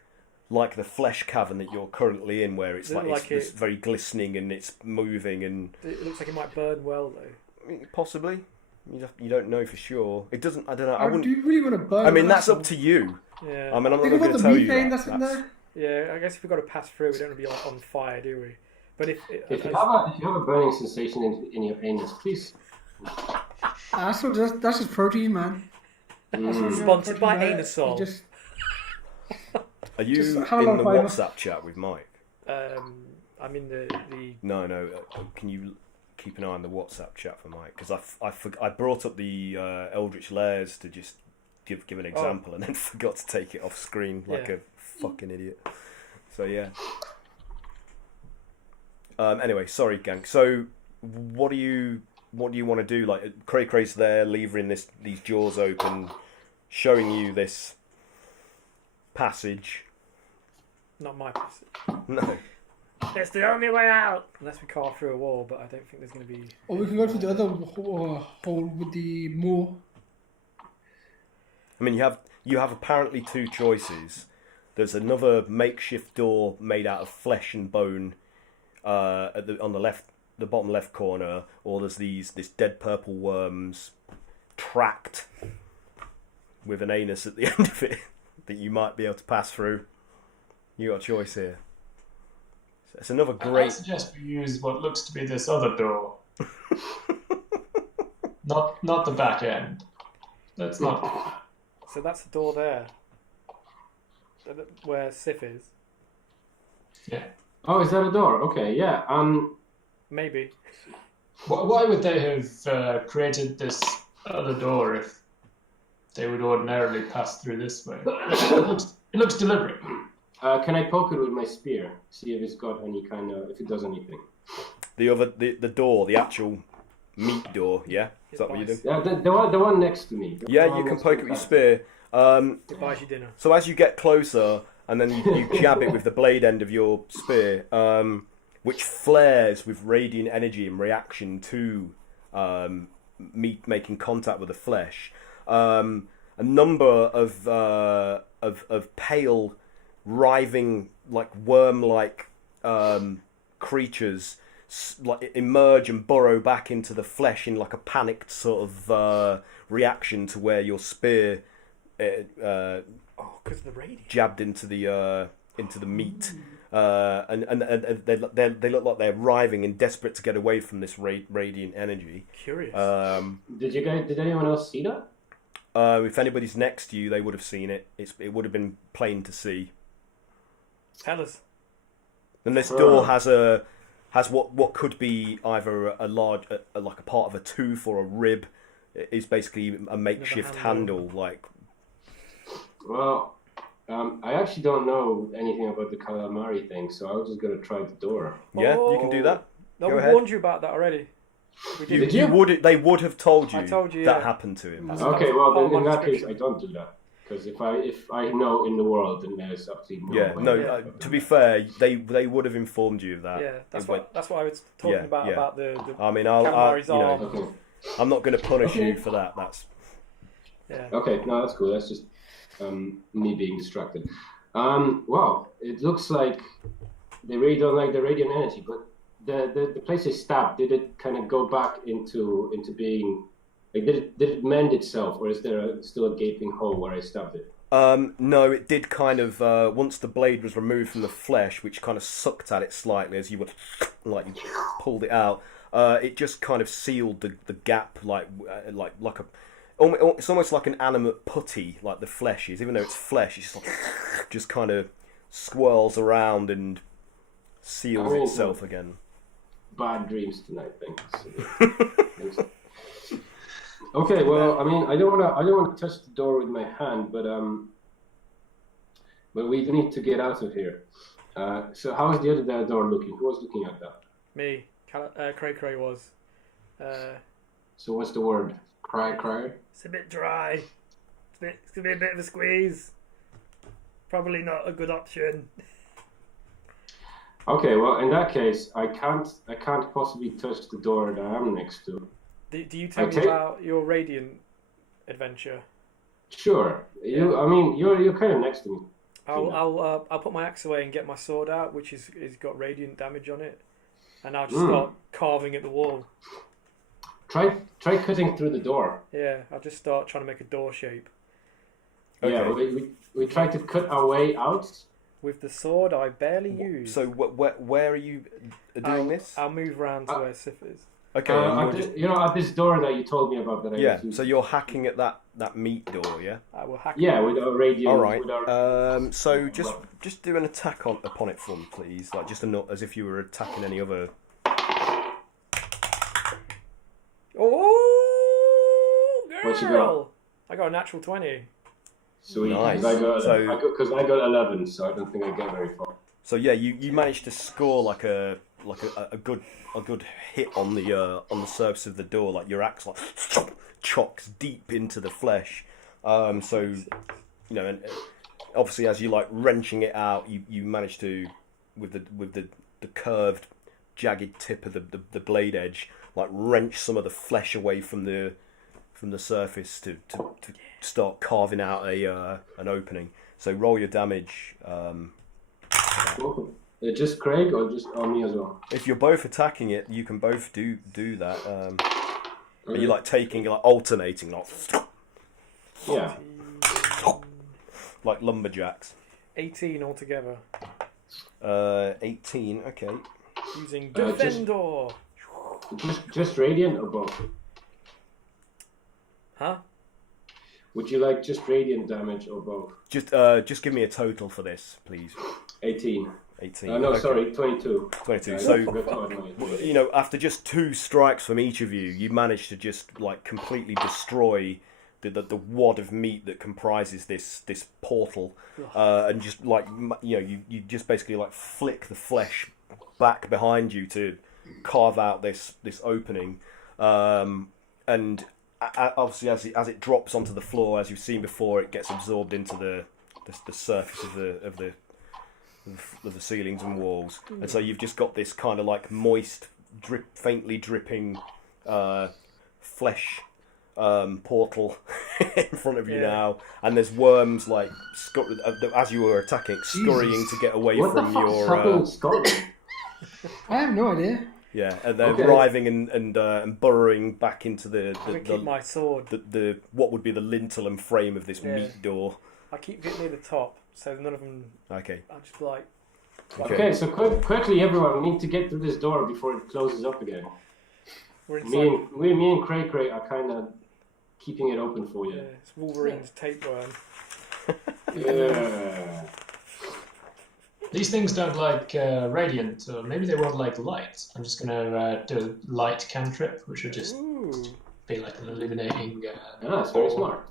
like the flesh cavern that you're currently in, where it's it's very glistening and it's moving and. It looks like it might burn well, though. Possibly. You don't know for sure. It doesn't. I don't know. Do you really want to burn? I mean, that's up to you. Yeah. I mean, I'm not Think going about to the tell you methane that. that's in there. Yeah, I guess if we've got to pass through, we don't want to be on fire, do we? But if you have a burning sensation in your anus, please. That's just protein, man. sponsored by Anusol. Are you in the WhatsApp chat with Mike? I'm in the. No. Can you keep an eye on the WhatsApp chat for Mike? Because I brought up the Eldritch Layers to just give an example and then forgot to take it off screen like a fucking idiot. So yeah. Anyway, sorry, gang. So what do you want to do? Like Cray Cray's there, levering these jaws open, showing you this passage. Not my passage. No. It's the only way out. Unless we carve through a wall, but I don't think there's going to be. Or we can go to the other hole with the moor. I mean, you have apparently two choices. There's another makeshift door made out of flesh and bone on the bottom left corner, or there's this dead purple worms tracked with an anus at the end of it that you might be able to pass through. You got a choice here. So it's another great. I suggest we use what looks to be this other door, not the back end. That's not. So that's the door there, where Sif is. Yeah. Oh, is that a door? Okay, yeah. Maybe. Why would they have created this other door if they would ordinarily pass through this way? It looks deliberate. Can I poke it with my spear? See if it's got any if it does anything. The door, the actual meat door, yeah? Is that what you do? Yeah, the one next to me. Yeah, you can poke it with your spear. It buys you dinner. So as you get closer, and then you jab it with the blade end of your spear, which flares with radiant energy in reaction to meat making contact with the flesh. A number of pale, writhing, like worm-like creatures emerge and burrow back into the flesh in like a panicked sort of reaction to where your spear because of the radiant jabbed into the meat, and they look like they're writhing and desperate to get away from this radiant energy. Curious. Did anyone else see that? If anybody's next to you, they would have seen it. It would have been plain to see. Tell us. And this door has what could be either a large, like a part of a tooth or a rib. It is basically a makeshift handle. Like. Well, I actually don't know anything about the calamari thing, so I was just gonna try the door. Yeah, you can do that. No, Go we ahead. warned you about that already. They would have told you, I told you that happened to him. Okay, well then in that case I don't do that. Because if I know in the world, then there's absolutely no way. To be fair, they would have informed you of that. Yeah, that's what I was talking about the I mean, calamari's arm. Okay. I'm not going to punish you for that. That's. Yeah. Okay, no, that's cool. That's just me being distracted. Well, it looks like they really don't like the radiant energy, but the place they stabbed, did it kind of go back into being? Like, did it mend itself, or is there still a gaping hole where I stabbed it? No, it did kind of once the blade was removed from the flesh, which kind of sucked at it slightly as you would like you pulled it out. It just kind of sealed the gap like a. It's almost like an animate putty, like the flesh is. Even though it's flesh, it's just kind of swirls around and seals itself again. Bad dreams tonight, thanks. Okay, well, I mean, I don't want to touch the door with my hand, but we need to get out of here. So how is the other door looking? Who was looking at that? Me, Cray Cray was. So what's the word? Cry? It's a bit dry. It's gonna be a bit of a squeeze. Probably not a good option. Okay, well, in that case, I can't possibly touch the door that I'm next to. Do you tell me about your Radiant adventure? Sure. Yeah. I mean, you're kind of next to me. I'll put my axe away and get my sword out, which is got radiant damage on it, and I'll just start carving at the wall. Try cutting through the door. Yeah, I'll just start trying to make a door shape. Okay. Yeah, we try to cut our way out. With the sword I barely use. So where are you doing this? I'll move around to where Sif is. Okay. At this door that you told me about that I yeah. So you're hacking at that meat door, yeah? I will hack. Yeah, with our radiant. All right. With our, so just do an attack upon it for me, please. Like just as if you were attacking any other. Oh, girl! What you got? I got a natural 20. Sweet. Nice. Because I got 11, so I don't think I get very far. So yeah, you managed to score like a good hit on the surface of the door. Like your axe chocks deep into the flesh. So you know, and obviously as you like wrenching it out, you manage to with the curved, jagged tip of the blade edge, like wrench some of the flesh away from the surface to start carving out an opening. So roll your damage. Just Craig or just on me as well? If you're both attacking it, you can both do that. Are you like alternating, like yeah, like lumberjacks? 18 altogether. 18. Okay. Using Defender. Just radiant or both? Huh? Would you like just radiant damage or both? Just give me a total for this, please. 18. 18. No, okay. sorry, 22. 22. I So, forgot to add my- you know, after just 2 strikes from each of you, you managed to just like completely destroy the wad of meat that comprises this portal, and just like you just basically like flick the flesh back behind you to carve out this opening, and obviously as it drops onto the floor, as you've seen before, it gets absorbed into the surface of the ceilings and walls, and so you've just got this kind of like moist, faintly dripping flesh portal in front of you now, and there's worms like as you were attacking, scurrying to get away from your. I have no idea. Yeah, and they're writhing and burrowing back into the keep my sword. The what would be the lintel and frame of this meat door. I keep getting near the top, so none of them. Okay. I'll just be like. Okay, so quickly, everyone, we need to get through this door before it closes up again. We're inside. Me and Cray Cray are kind of keeping it open for you. Yeah, it's Wolverine's tapeworm. Yeah. These things don't like radiant, or maybe they won't like light. I'm just going to do a light cantrip, which would just be like an illuminating. That's very smart.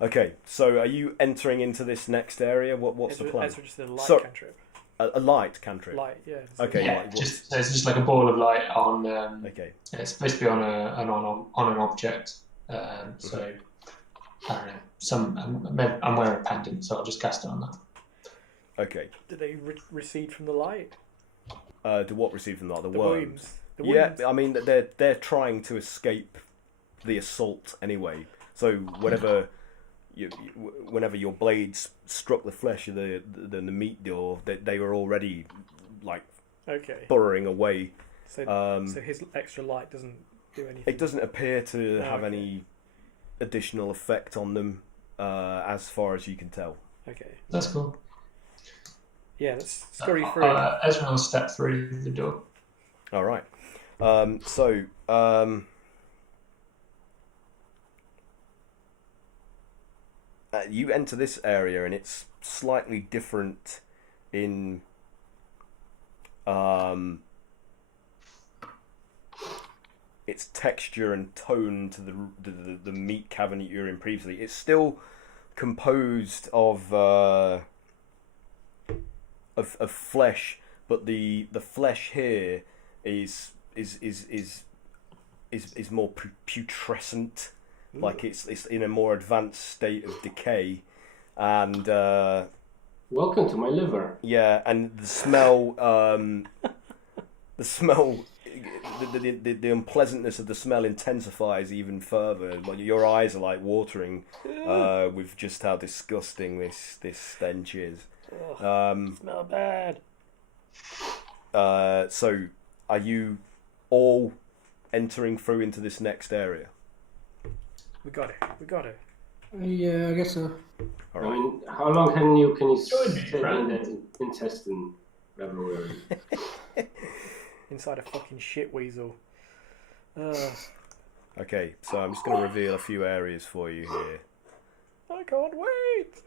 Okay, so are you entering into this next area? What's the plan? Just a light cantrip. A light cantrip. Light, yeah. Okay. Yeah, it's just like a ball of light on. Okay. It's supposed to be on an object. So I don't know. I'm wearing a pendant, so I'll just cast it on that. Okay. Do they recede from the light? Do what receive from that? The worms. The yeah, worms. I mean they're trying to escape the assault anyway. So whenever your blades struck the flesh of the meat door, they were already like burrowing away. So his extra light doesn't do anything. It doesn't appear to have any additional effect on them, as far as you can tell. Okay. That's cool. Yeah, let's scurry through. Ezra will step through the door. All right. You enter this area, and it's slightly different in its texture and tone to the meat cavern that you were in previously. It's still composed of flesh, but the flesh here is more putrescent, like it's in a more advanced state of decay, and welcome to my liver. yeah, and the smell, the unpleasantness of the smell intensifies even further. Like your eyes are like watering with just how disgusting this stench is. Smell bad. So, are you all entering through into this next area? We got it. Yeah, I guess so. All I right. mean, how long can you Join me, stay in friend. the intestine everywhere? Inside a fucking shit weasel. Okay, so I'm just going to reveal a few areas for you here. I can't wait.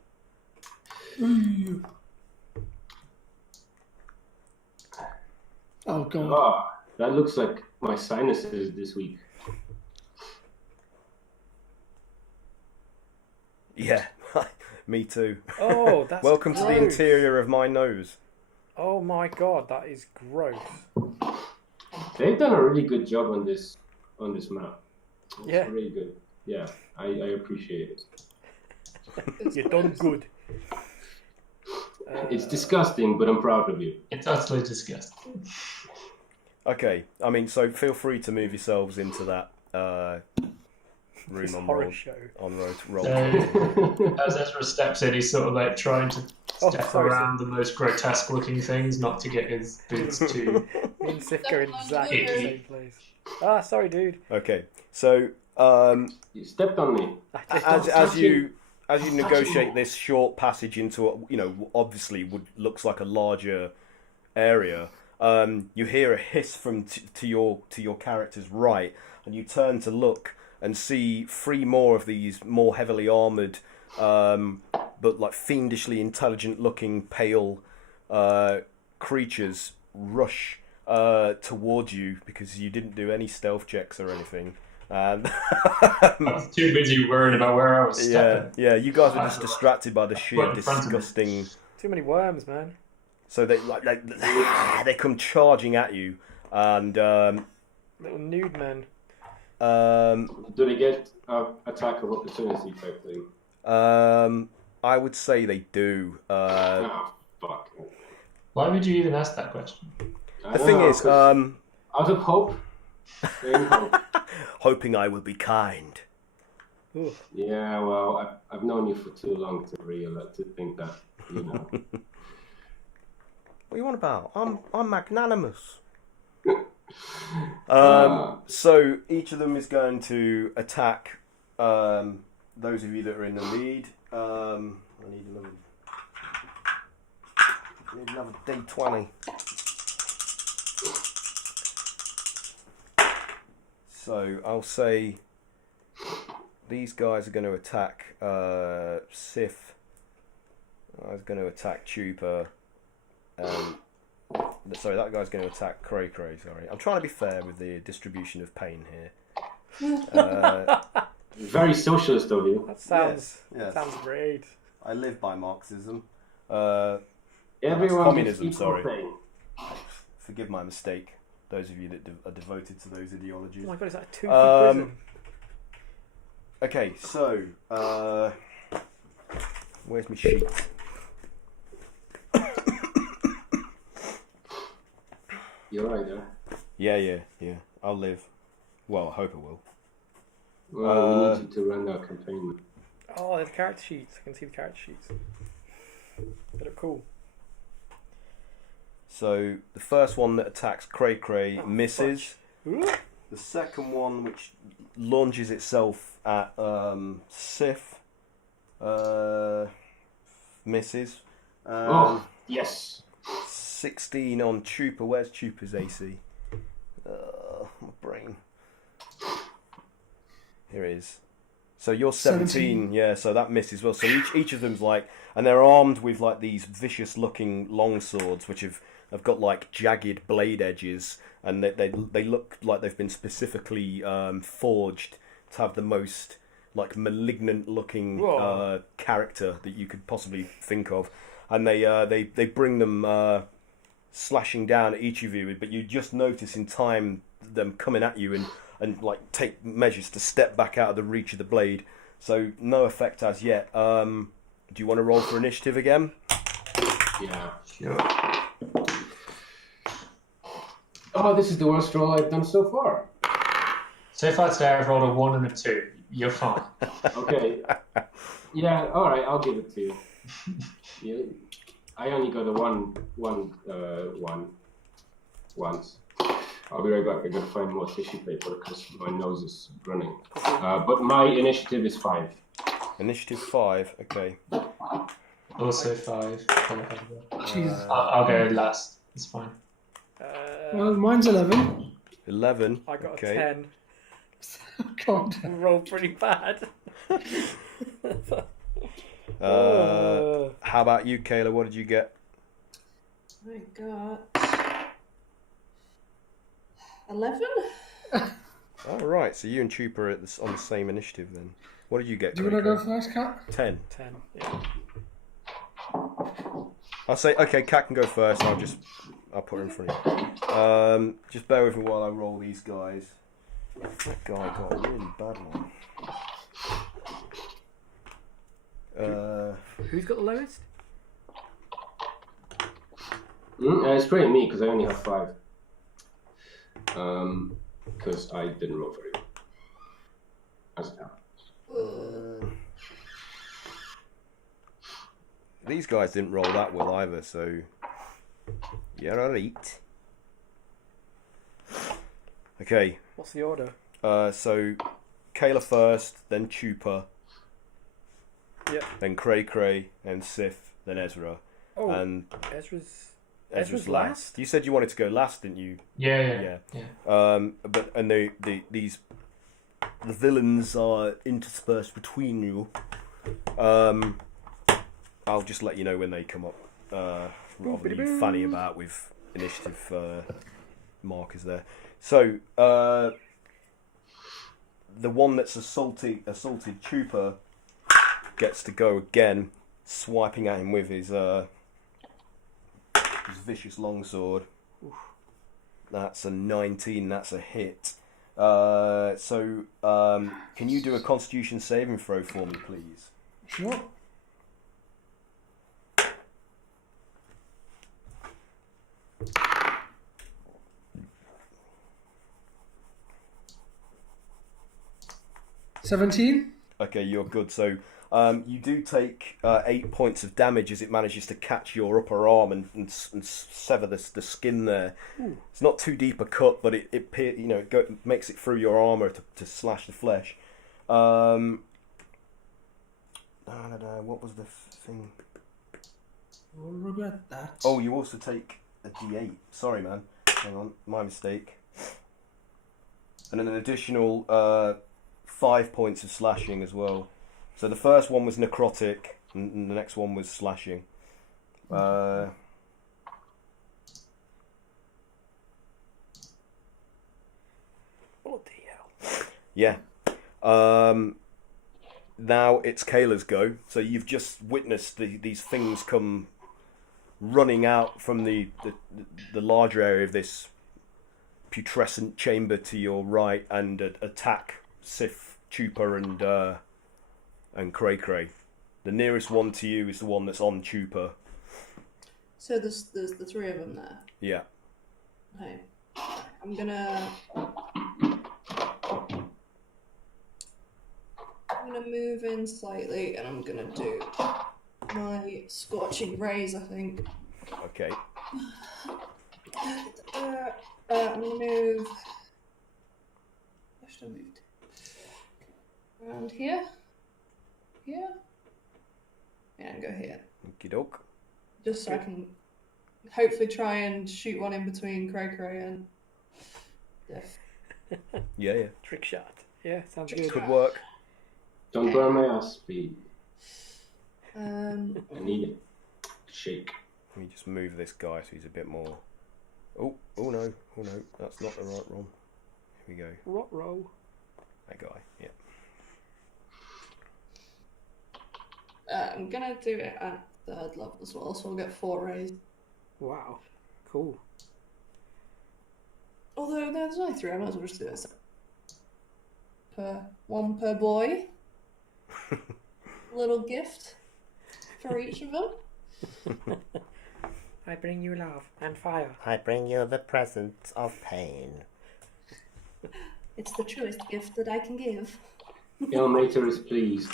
Oh god. Ah, that looks like my sinuses this week. Yeah, me too. Oh, that's Welcome to the gross. interior of my nose. Oh my god, that is gross. They've done a really good job on this map. It's Yeah. really good. Yeah, I appreciate it. You've done good. It's disgusting, but I'm proud of you. It's utterly disgusting. Okay, I mean, so feel free to move yourselves into that room This on horror roll. show. On roll. So, as Ezra steps in, he's sort of like trying to Oh, step sorry, around the most grotesque looking things, not to get his boots too. Me and Sif go in exactly the same place. Ah, sorry, dude. Okay, so You stepped on me. as you negotiate this short passage into what, you know, obviously looks like a larger area, you hear a hiss from to your character's right, and you turn to look and see 3 more of these more heavily armored, but like fiendishly intelligent looking pale creatures rush towards you because you didn't do any stealth checks or anything. And I was too busy worrying about where I was stepping. yeah, you guys are just distracted by the sheer Right in front of me. disgusting. Too many worms, man. So they they come charging at you, and Little nude men. Do they get attack of opportunity type thing? I would say they do. Oh, fuck. Why would you even ask that question? The thing is, out of hope. In hope. hoping I will be kind. Ooh. Yeah, well, I've known you for too long to think that, you know. What are you on about? I'm magnanimous. So each of them is going to attack those of you that are in the lead. I need another D20. So I'll say these guys are going to attack Sif. I was going to attack Chupa. Sorry, that guy's going to attack Cray Cray. Sorry, I'm trying to be fair with the distribution of pain here. Very socialist of you. That sounds Yes. sounds great. I live by Marxism. Everyone communism, gets equal sorry. pay. Forgive my mistake. Those of you that are devoted to those ideologies. Oh my god, is that a 2 for prison? Okay, so where's my sheet? You're right there. Yeah. I'll live. Well, I hope I will. Well, we need you to run our campaign. Oh, there's character sheets. I can see the character sheets. They look cool. So the first one that attacks Cray Cray Oh, misses. Ooh. The second one, which launches itself at Sif. Misses. Yes. 16 on Trooper. Where's Trooper's AC? My brain. Here it is. So you're 17, yeah, so that misses well. So each of them's like, and they're armed with like these vicious looking long swords, which have got like jagged blade edges, and they look like they've been specifically forged to have the most like malignant looking character that you could possibly think of. And they bring them slashing down at each of you, but you just notice in time them coming at you and like take measures to step back out of the reach of the blade. So no effect as yet. Do you want to roll for initiative again? Yeah, sure. Oh, this is the worst roll I've done so far. So far today I've rolled a 1 and a 2. You're fine. Okay. Yeah, all right, I'll give it to you. Yeah, I only got a one once. I'll be right back. I gotta find more tissue paper because my nose is running. But my initiative is 5. Initiative 5. Okay. Also 5. Jesus. I'll go last. It's fine. Well, mine's 11. 11. I got okay. a 10. God. Rolled pretty bad. How about you, Kayla? What did you get? I got 11. All right. So you and Trooper are on the same initiative then. What did you get? Do you want to go first, Kat? 10. 10. Yeah. I'll say okay. Kat can go first. I'll put her in front of you. Just bear with me while I roll these guys. That guy got a really bad one. Who's got the lowest? It's probably me because I only have 5. Because I didn't roll very well. As it happens. These guys didn't roll that well either, so you're alright. Okay. What's the order? So Kayla first, then Chupa, Yep. then Cray, then Sif, then Ezra. Oh, And Ezra's last. You said you wanted to go last, didn't you? Yeah. But the villains are interspersed between you. I'll just let you know when they come up. Rather than you fanny about with initiative markers there. So the one that's assaulted Trooper gets to go again, swiping at him with his vicious longsword. That's a 19. That's a hit. So can you do a Constitution saving throw for me, please? Sure. $17. Okay, you're good. So you do take 8 points of damage as it manages to catch your upper arm and sever the skin there. Ooh. It's not too deep a cut, but it makes it through your armor to slash the flesh. No. What was the thing? We'll regret that. Oh, you also take a D8. Sorry, man. Hang on, my mistake. And then an additional 5 points of slashing as well. So the first one was necrotic, and the next one was slashing. Bloody hell. Yeah. Now it's Kayla's go. So you've just witnessed these things come running out from the larger area of this putrescent chamber to your right and attack Sif, Chupa, and Cray. The nearest one to you is the one that's on Chupa. So there's the 3 of them there. Yeah. Okay. I'm gonna move in slightly and I'm gonna do my scorching rays, I think. Okay. I'm gonna move. Where should I move to? Around here. Here. Yeah, and go here. Okie doke. Just so I can hopefully try and shoot one in between Cray and Diff. Yeah. Trick shot. Yeah, sounds Trick good. shot. Could work. Don't burn my ass, speed. I I need it. Shake. Let me just move this guy so he's a bit more. Oh no, that's not the right one. Here we go. Rot roll. That guy. Yeah. I'm gonna do it at third level as well, so we'll get 4 rays. Wow. Cool. Although no, there's only 3, I might as well just do it. One per boy. Little gift for each of them. I bring you love and fire. I bring you the present of pain. It's the truest gift that I can give. Your mater is pleased.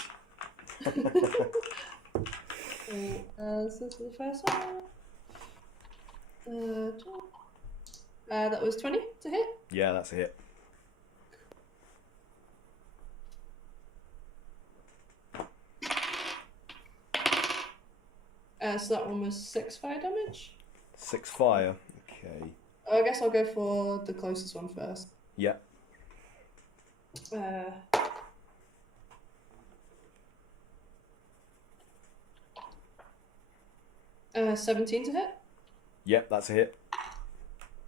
So this is the first one. That was 20 to hit. Yeah, that's a hit. So that one was 6 fire damage. 6 fire. Okay. I guess I'll go for the closest one first. Yeah. 17 to hit. Yep, that's a hit.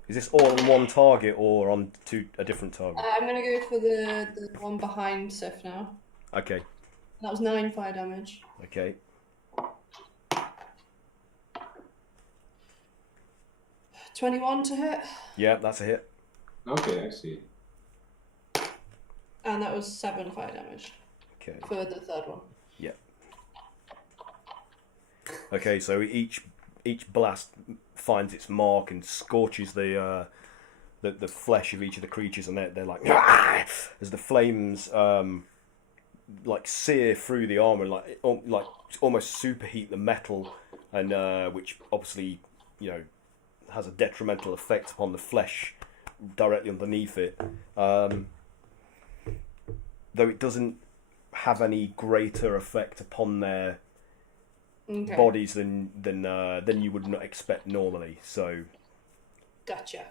Is this all on one target or on a different target? I'm gonna go for the one behind Sif now. Okay. That was 9 fire damage. Okay. 21 to hit. Yeah, that's a hit. Okay, I see. And that was 7 fire damage Okay. for the third one. Yeah. Okay, so each blast finds its mark and scorches the flesh of each of the creatures, and they're like "Ah!" as the flames like sear through the armor, like almost superheat the metal, and which obviously has a detrimental effect upon the flesh directly underneath it. Though it doesn't have any greater effect upon their bodies than you would not expect normally. So, Gotcha.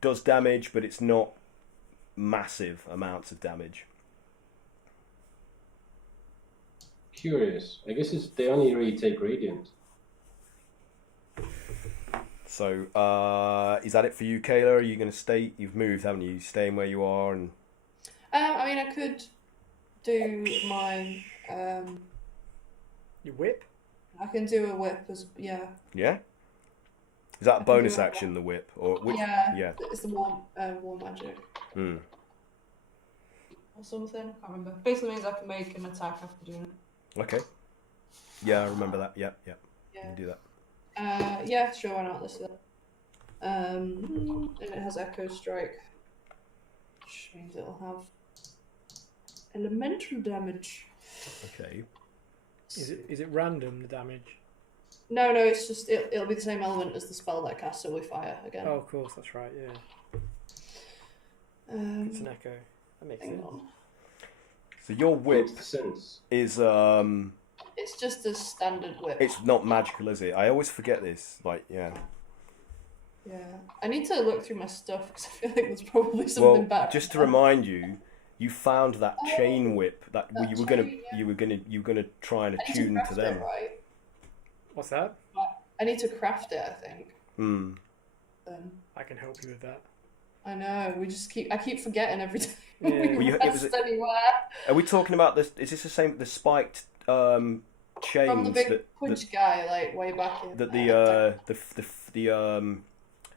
Does damage, but it's not massive amounts of damage. Curious. I guess they only really take radiant. So, is that it for you, Kayla? Are you going to stay? You've moved, haven't you? Staying where you are, and I mean, I could do my You whip? I can do a whip as yeah. yeah. Is that a can bonus do it. action, the whip, or which? Yeah. Yeah. It's the war magic Hmm. or something. I can't remember. Basically means I can make an attack after doing it. Okay. Yeah, I remember that. Yeah. You Yeah. can do that. Yeah, sure, why not? Let's do that. And it has Echo Strike, which means it'll have elemental damage. Okay. Is it random, the damage? No, it's just it'll be the same element as the spell that casts Holy Fire again. Oh, of course, that's right, yeah. It's an echo. That makes Hang sense. on. So your whip Makes sense. is It's just a standard whip. it's not magical, is it? I always forget this. Like, yeah. Yeah, I need to look through my stuff because I feel like there's probably something Well, back. just to remind you, you found that chain whip that that you were gonna chain, yeah. you were gonna try and I need attune to craft them. it, right? What's that? I need to craft it, I think. Hmm. I can help you with that. I know. I keep forgetting every time Yeah. we Well, rest anywhere. Are we talking about this? Is this the same? The spiked chains From the big that punch guy, like way back in. that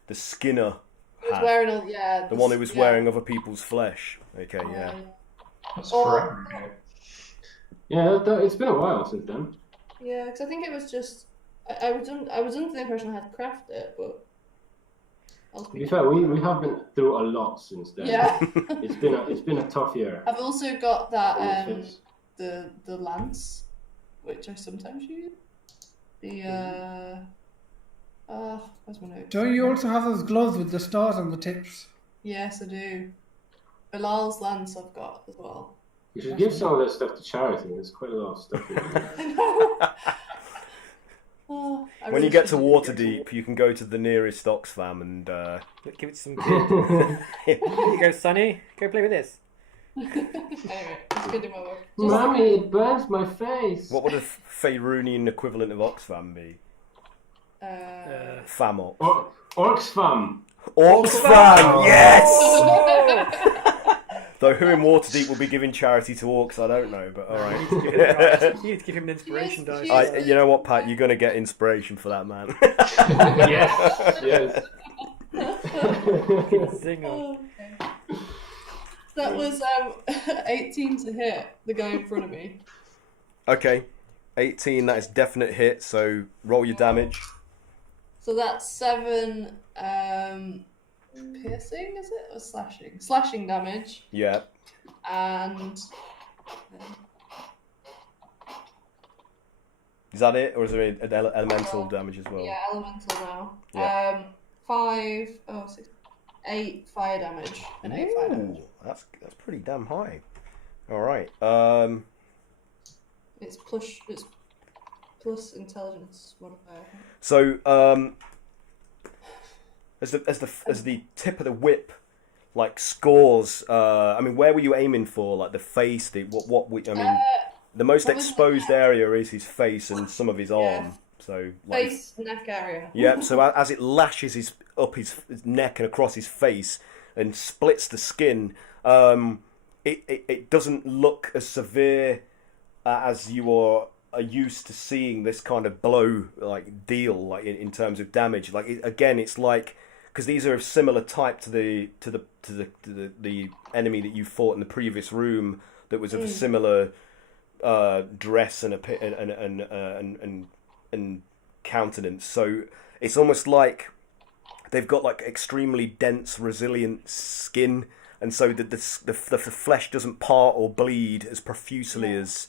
the Skinner He was had. wearing all The one who was wearing other people's flesh. Okay, yeah. That's Or- forever ago. Yeah, it's been a while since then. Yeah, because I think it was just I was under the impression I had to craft it, but To be fair, we have been through a lot since then. yeah. It's been a tough year. I've also got that Misfits. the lance, which I sometimes use. Where's my note? Don't you also have those gloves with the stars on the tips? Yes, I do. Bilal's lance I've got as well. You should give some of that stuff to charity. There's quite a lot of stuff in there. I know. Oh, I When really you get to should do Waterdeep, you can go to the nearest Oxfam and Give it some good. Here you go, Sonny. Go play with this. Anyway, let's go do my work. Mommy, it burns my face. what would a Faerunian equivalent of Oxfam be? Famok. Orcsfam. Orcsfam, yes! Though who in Waterdeep will be giving charity to orcs, I don't know, but alright. You need to give him an inspiration dice. You know what, Pat? You're going to get inspiration for that, man. Yes. Zinger. That was 18 to hit the guy in front of me. Okay, 18, that is definite hit, so roll your damage. So that's 7 piercing, is it? Or slashing? Slashing damage. Yeah. And... Is that it, or is there an elemental damage as well? Yeah, elemental now. Yeah. 8 fire damage. And 8 fire damage. That's pretty damn high. Alright. It's plus intelligence modifier. So, as the tip of the whip, like, scores, I mean, where were you aiming for? Like, the face, the most exposed area is his face and some of his arm. So, like, face, neck area. Yeah, so as it lashes up his neck and across his face and splits the skin, it doesn't look as severe as you are used to seeing this kind of blow like deal like in terms of damage. Like it's like, because these are of similar type to the enemy that you fought in the previous room that was of a similar dress and countenance. So it's almost like they've got like extremely dense, resilient skin, and so the flesh doesn't part or bleed as profusely as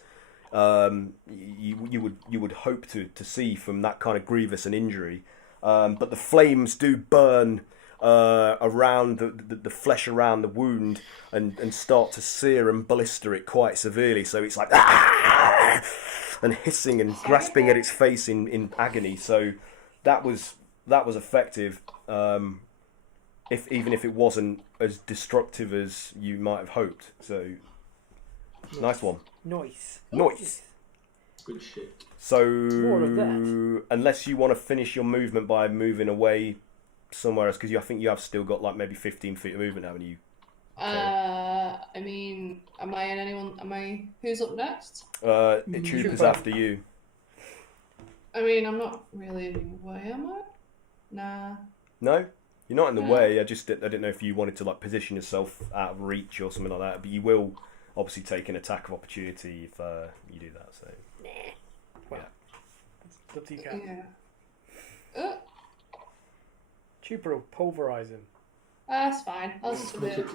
you would hope to see from that kind of grievous an injury. But the flames do burn around the flesh around the wound and start to sear and blister it quite severely. So it's like and hissing and grasping at its face in agony. So that was effective, even if it wasn't as destructive as you might have hoped. So nice one. Nice. Good shit. So More of that. unless you want to finish your movement by moving away somewhere else, because I think you have still got like maybe 15 feet of movement, haven't you? I mean, am I in anyone? Who's up next? Trooper's after you. I mean, I'm not really in the way, am I? Nah. No, you're not in the No. way. I didn't know if you wanted to like position yourself out of reach or something like that. But you will obviously take an attack of opportunity if you do that. So It's up to you, Cat. Yeah. Trooper will pulverise him. That's fine. I'll just do it.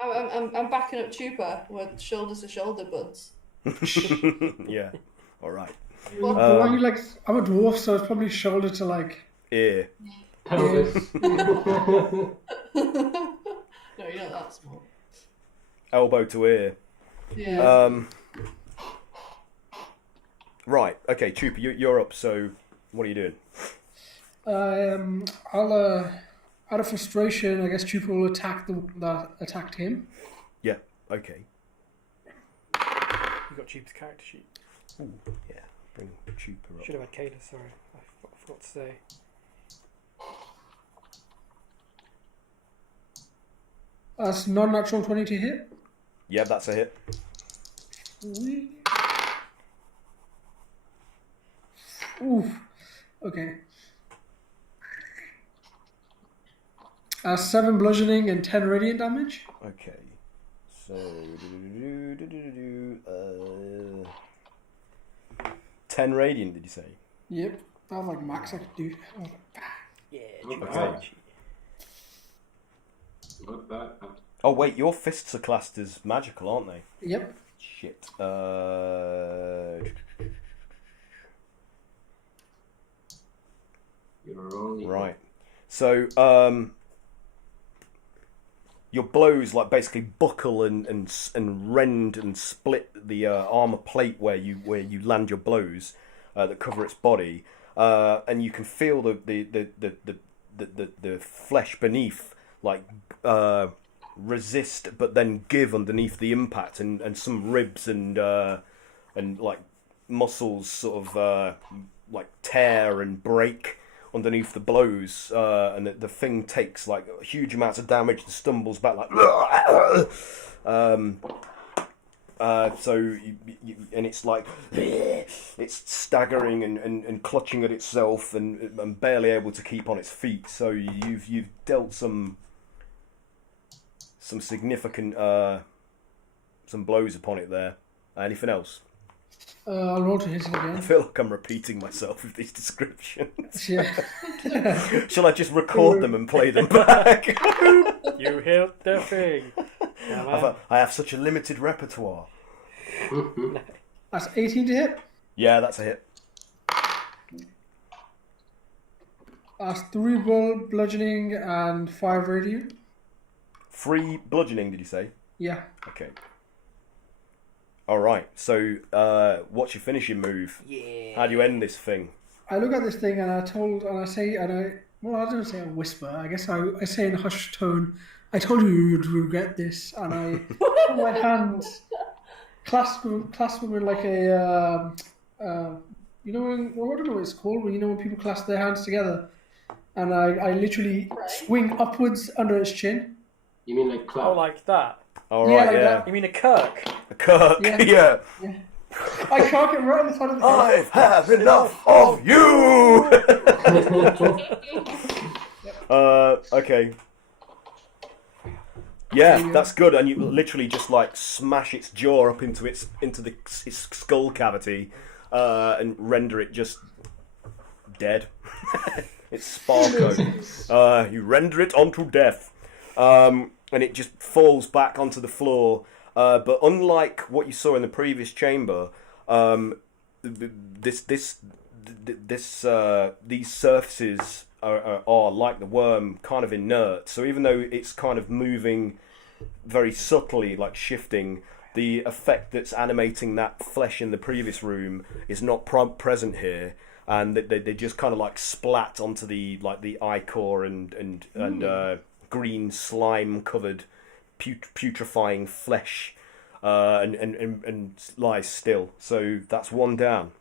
I'm backing up Trooper with shoulder to shoulder, buds. yeah, all right. I'm a dwarf, so it's probably shoulder to like Ear. Pelvis. No, you're not that small. Elbow to ear. Yeah. Right. Okay, Trooper, you're up. So, what are you doing? I'll out of frustration, I guess Trooper will attack that attacked him. Yeah. Okay. You got Trooper's character sheet. Ooh, yeah. Bring Trooper up. Should have had Kayla, sorry. I forgot to say. That's non-natural 20 to hit. Yeah, that's a hit. Oof. Okay. 7 bludgeoning and 10 radiant damage. Okay. So, 10 radiant, did you say? Yep. That was like max I could do. Yeah, Okay. Not bad. Oh wait, your fists are classed as magical, aren't they? Yep. Shit. You're only Right. So, your blows like basically buckle and rend and split the armor plate where you land your blows that cover its body, and you can feel the flesh beneath like resist but then give underneath the impact, and some ribs and like muscles sort of like tear and break underneath the blows, and the thing takes like huge amounts of damage and stumbles back like so and it's like it's staggering and clutching at itself and barely able to keep on its feet. So you've dealt some significant some blows upon it there. Anything else? I'll roll to hit it I again. feel like I'm repeating myself with these descriptions. Yeah. Shall I just record them and play them back? You hit the thing. I have such a limited repertoire. That's 18 to hit. Yeah, that's a hit. That's 3 bludgeoning and 5 radiant. 3 bludgeoning, did you say? Yeah. Okay. All right. So, what's your finishing move? Yeah. How do you end this thing? I look at this thing and I don't say a whisper. I guess I say in a hushed tone, I told you you'd regret this, and I put my hands clasp them in like a you know when, I don't know what it's called, but you know when people clasp their hands together, and I literally swing upwards under its chin. You mean like clap? Oh, like that? All right. like Yeah. that. You mean a Kirk? A Kirk. Yeah. Yeah. I can't get right in the front of the I've had enough of you. Okay. Yeah, that's good. And you literally just like smash its jaw up into its skull cavity, and render it just dead. It's Sparko. You render it onto death, and it just falls back onto the floor. But unlike what you saw in the previous chamber, these surfaces are like the worm, kind of inert. So even though it's kind of moving very subtly, like shifting, the effect that's animating that flesh in the previous room is not present here, and they just kind of like splat onto the ichor and green slime covered putrefying flesh, and lies still. So that's 1 down.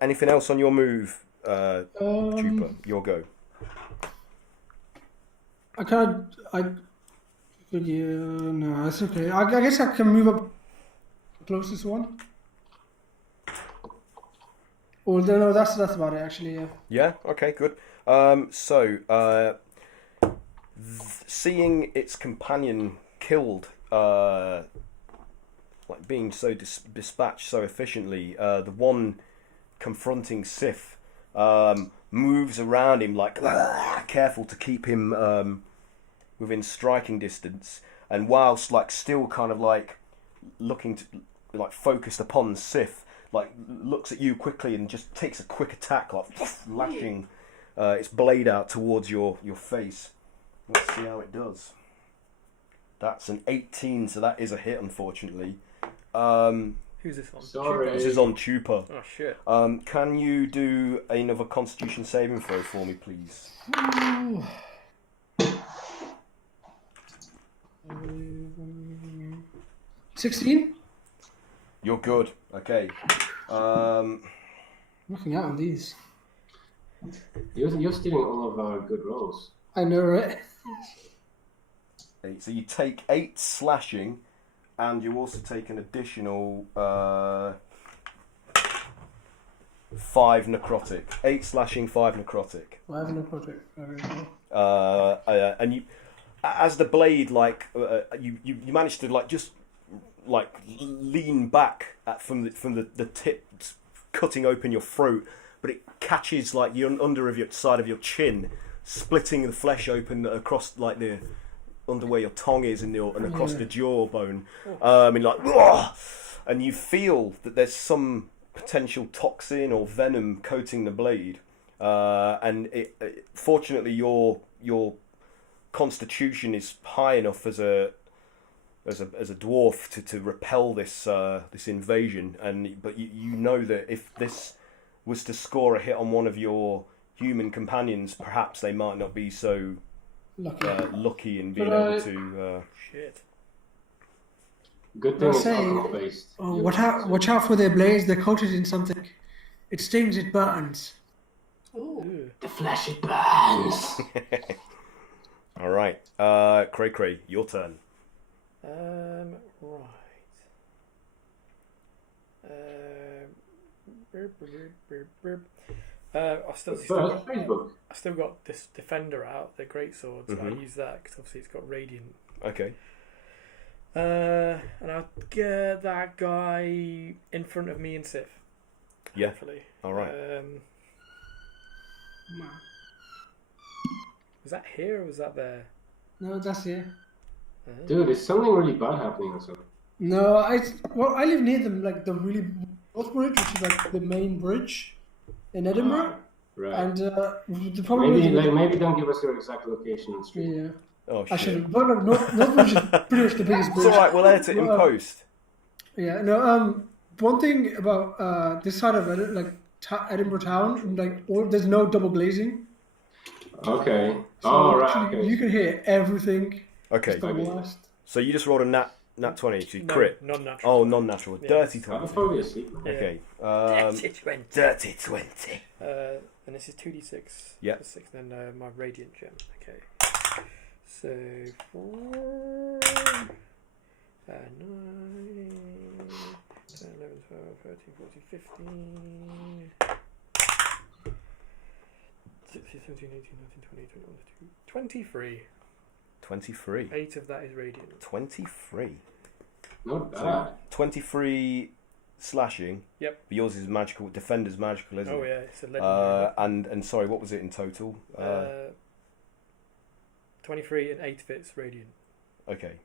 Anything else on your move, Chupa? Your go. No, it's okay. I guess I can move up the closest one. Well, no, that's about it actually. Yeah. Yeah. Okay. Good. Seeing its companion killed, like being so dispatched so efficiently, the one confronting Sif moves around him like careful to keep him within striking distance, and whilst like still kind of like looking to like focused upon Sif, like looks at you quickly and just takes a quick attack, like lashing its blade out towards your face. Let's see how it does. That's an 18, so that is a hit, unfortunately. Who's this on? Sorry. This is on Chupa. Oh shit. Can you do another Constitution saving throw for me, please? 16? You're good. Okay. Looking out on these. You're stealing all of our good rolls. I know, right? So you take 8 slashing, and you also take an additional 5 necrotic. 8 slashing, 5 necrotic. I have no project. And you, as the blade, like you manage to like just like lean back from the tip, cutting open your throat, but it catches like your under of your side of your chin, splitting the flesh open across like the under where your tongue is and across the jawbone, and like, and you feel that there's some potential toxin or venom coating the blade, and fortunately your constitution is high enough as a dwarf to repel this this invasion, but you know that if this was to score a hit on one of your human companions, perhaps they might not be so lucky in being able to. Shit. Good thing it's saying, alcohol-based. watch out for their blades. They're coated in something. It stings, it burns. Ooh. The flesh it burns. All right, Cray, your turn. Right. I still got this defender out, the great swords. I use that because obviously it's got radiant. Okay. And I'll get that guy in front of me and Sif. Yeah. Hopefully. All right. Was that here or was that there? No, that's here. Dude, is something really bad happening or something? No, I live near them, like the really North Bridge, which is like the main bridge in Edinburgh. Right. And the problem maybe don't give us your exact location on street. Yeah. Oh shit. I should have. But like, North Bridge is pretty much the biggest bridge. It's all right. We'll edit it in post. Yeah. No. One thing about this side of Edinburgh town, there's no double glazing. Okay. So right. Okay. You can hear everything. Okay. It's the worst. So you just rolled a nat 20, so you crit. Non-natural. Oh, non-natural. Yeah. Dirty I'm 20. probably asleep. Okay. Dirty 20. Dirty 20. And this is 2d6. Yeah. 6, and then my radiant gem. Okay. So 4, 9, 10, 11, 12, 13, 14, 15, 16, 17, 18, 19, 20, 21, 22, 23. 23. 8 of that is radiant. 23. Not bad. 23 slashing. Yep. But yours is magical. Defender's magical, isn't Oh it? yeah, it's a legendary. And sorry, what was it in total? 23 and 8 of it's radiant. Okay.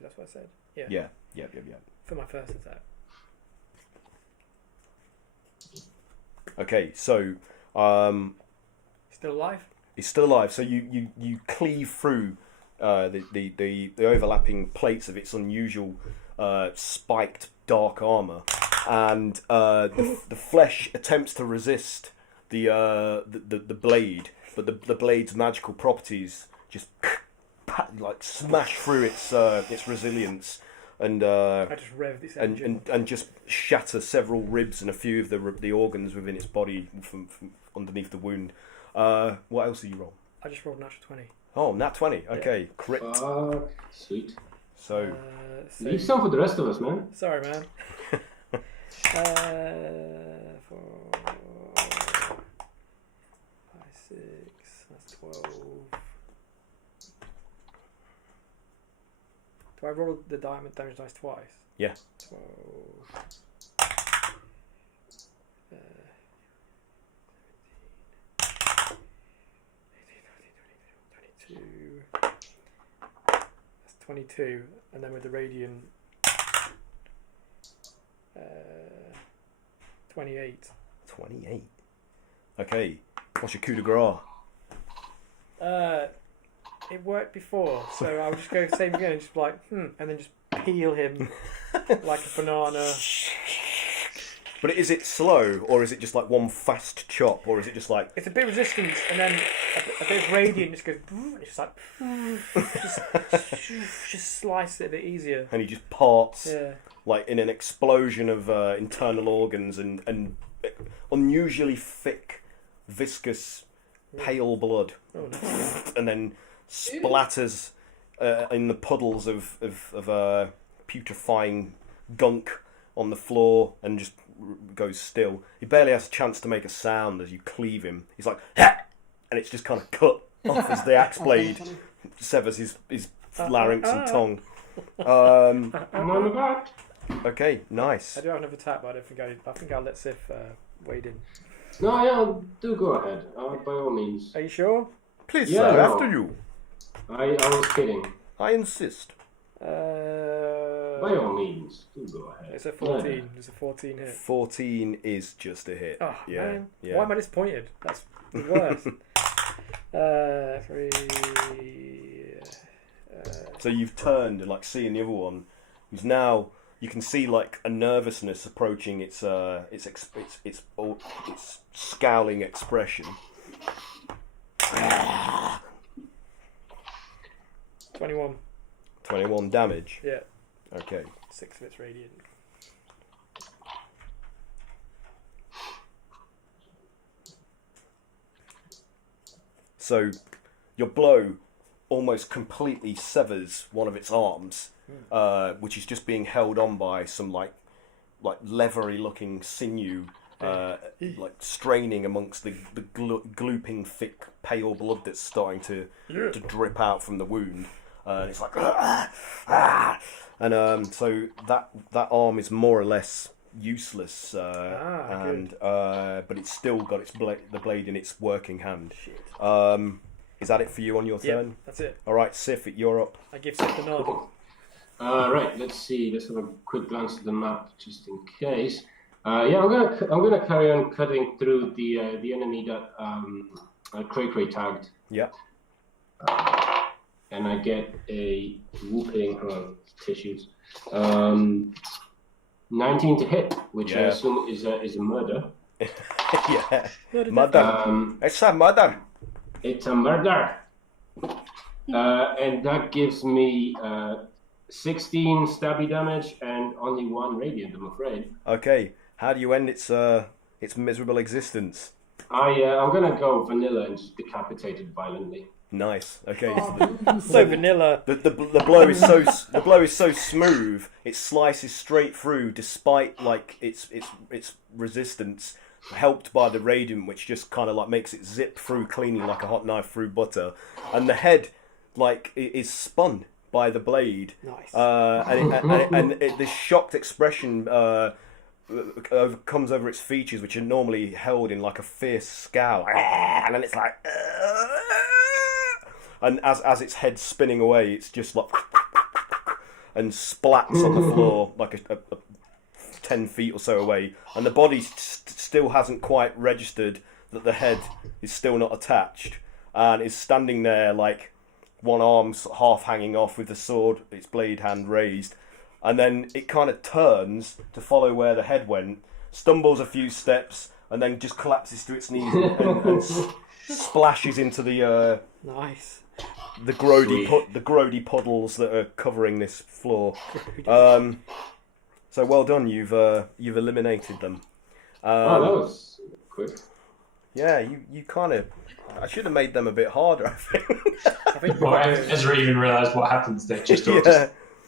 That's what I said. Yeah. Yeah. Yep. For my first attack. Okay, so Still alive? he's still alive. So you cleave through the overlapping plates of its unusual spiked dark armor, and the flesh attempts to resist the blade, but the blade's magical properties just smash through its resilience. And I just rev this engine. and just shatter several ribs and a few of the organs within its body from underneath the wound. What else did you roll? I just rolled a natural 20. Oh, nat 20. Okay, crit. Sweet. So Leave some for the rest of us, man. Sorry, man. 4, 5, 6. That's 12. Do I roll the diamond damage dice twice? Yeah. 12. 18, 22. That's 22. And then with the radiant, 28. 28. Okay. What's your coup de grace? It worked before, so I'll just go same again and just and then just peel him like a banana. But is it slow, or is it just like one fast chop, or is it just like... It's a bit of resistance, and then a bit of radiant just goes... And it's just like... just slice it a bit easier. And he just parts, Yeah. like in an explosion of internal organs and unusually thick, viscous, pale blood. Oh, no. And then splatters in the puddles of putrefying gunk on the floor and just goes still. He barely has a chance to make a sound as you cleave him. He's like, "Ha!" And it's just kind of cut off as the axe blade severs his larynx and tongue. Okay, nice. I do have another attack, but I think I'll let Sif wade in. No, yeah, do go ahead. By all means. Are you sure? Please, Yeah, sir, no. after you. I was kidding. I insist. By all means, do go ahead. It's a 14. It's a 14 hit. 14 is just a hit. Oh, yeah, man. yeah. Why am I disappointed? That's the worst. Three. So you've turned and like seeing the other one, who's now you can see like a nervousness approaching its scowling expression. 21. 21 damage. Yeah. Okay. 6 of its radiant. So your blow almost completely severs one of its arms, which is just being held on by some like leathery looking sinew, like straining amongst the glooping thick pale blood that's starting to drip out from the wound. And it's like, and so that arm is more or less useless, but it's still got the blade in its working hand. Shit. Is that it for you on your turn? Yep, that's it. All right, Sif, you're up. I give Sif the nod. Right, let's see. Let's have a quick glance at the map just in case. I'm gonna carry on cutting through the enemy that Cray tagged. Yeah. And I get a whooping tissues. 19 to hit, which I assume is a murder. Yeah. Murder. It's a murder. It's a murder. And that gives me 16 stabby damage and only 1 radiant, I'm afraid. Okay. How do you end its miserable existence? I'm gonna go vanilla and just decapitate it violently. Nice. Okay. So vanilla. The blow is so smooth. It slices straight through, despite like its resistance, helped by the radiant, which just kind of like makes it zip through cleanly like a hot knife through butter. And the head like is spun by the blade. Nice. And this shocked expression comes over its features, which are normally held in like a fierce scowl, and then it's like. And as its head's spinning away, it's just like and splats on the floor like a 10 feet or so away, and the body still hasn't quite registered that the head is still not attached, and is standing there like one arm's half hanging off with the sword, its blade hand raised, and then it kind of turns to follow where the head went, stumbles a few steps, and then just collapses to its knees and splashes into the nice. The grody puddles that are covering this floor. So well done, you've eliminated them. That was quick. Yeah, you kind of. I should have made them a bit harder. I think. Before Ezra even realised what happens, they just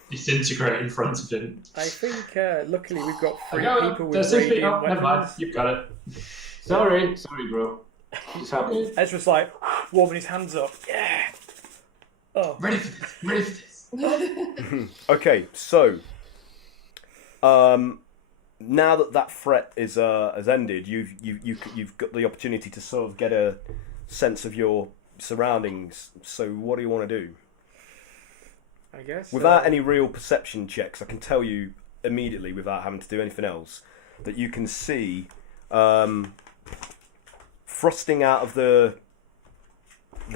disintegrate in front of him. I think luckily we've got 3 people with That's radiant never mind. weapons. You've got it. Sorry, bro. Just happened. Ezra's like warming his hands up. Yeah. Oh. Ready for this. Okay, so now that threat is has ended, you've got the opportunity to sort of get a sense of your surroundings. So what do you want to do? I guess without any real perception checks, I can tell you immediately, without having to do anything else, that you can see thrusting out of the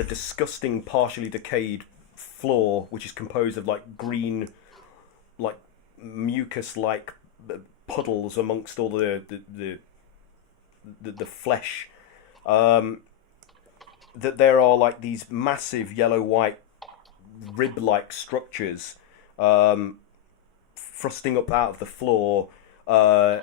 disgusting, partially decayed floor, which is composed of like green, like mucus-like puddles amongst all the flesh. That there are like these massive yellow-white rib-like structures thrusting up out of the floor on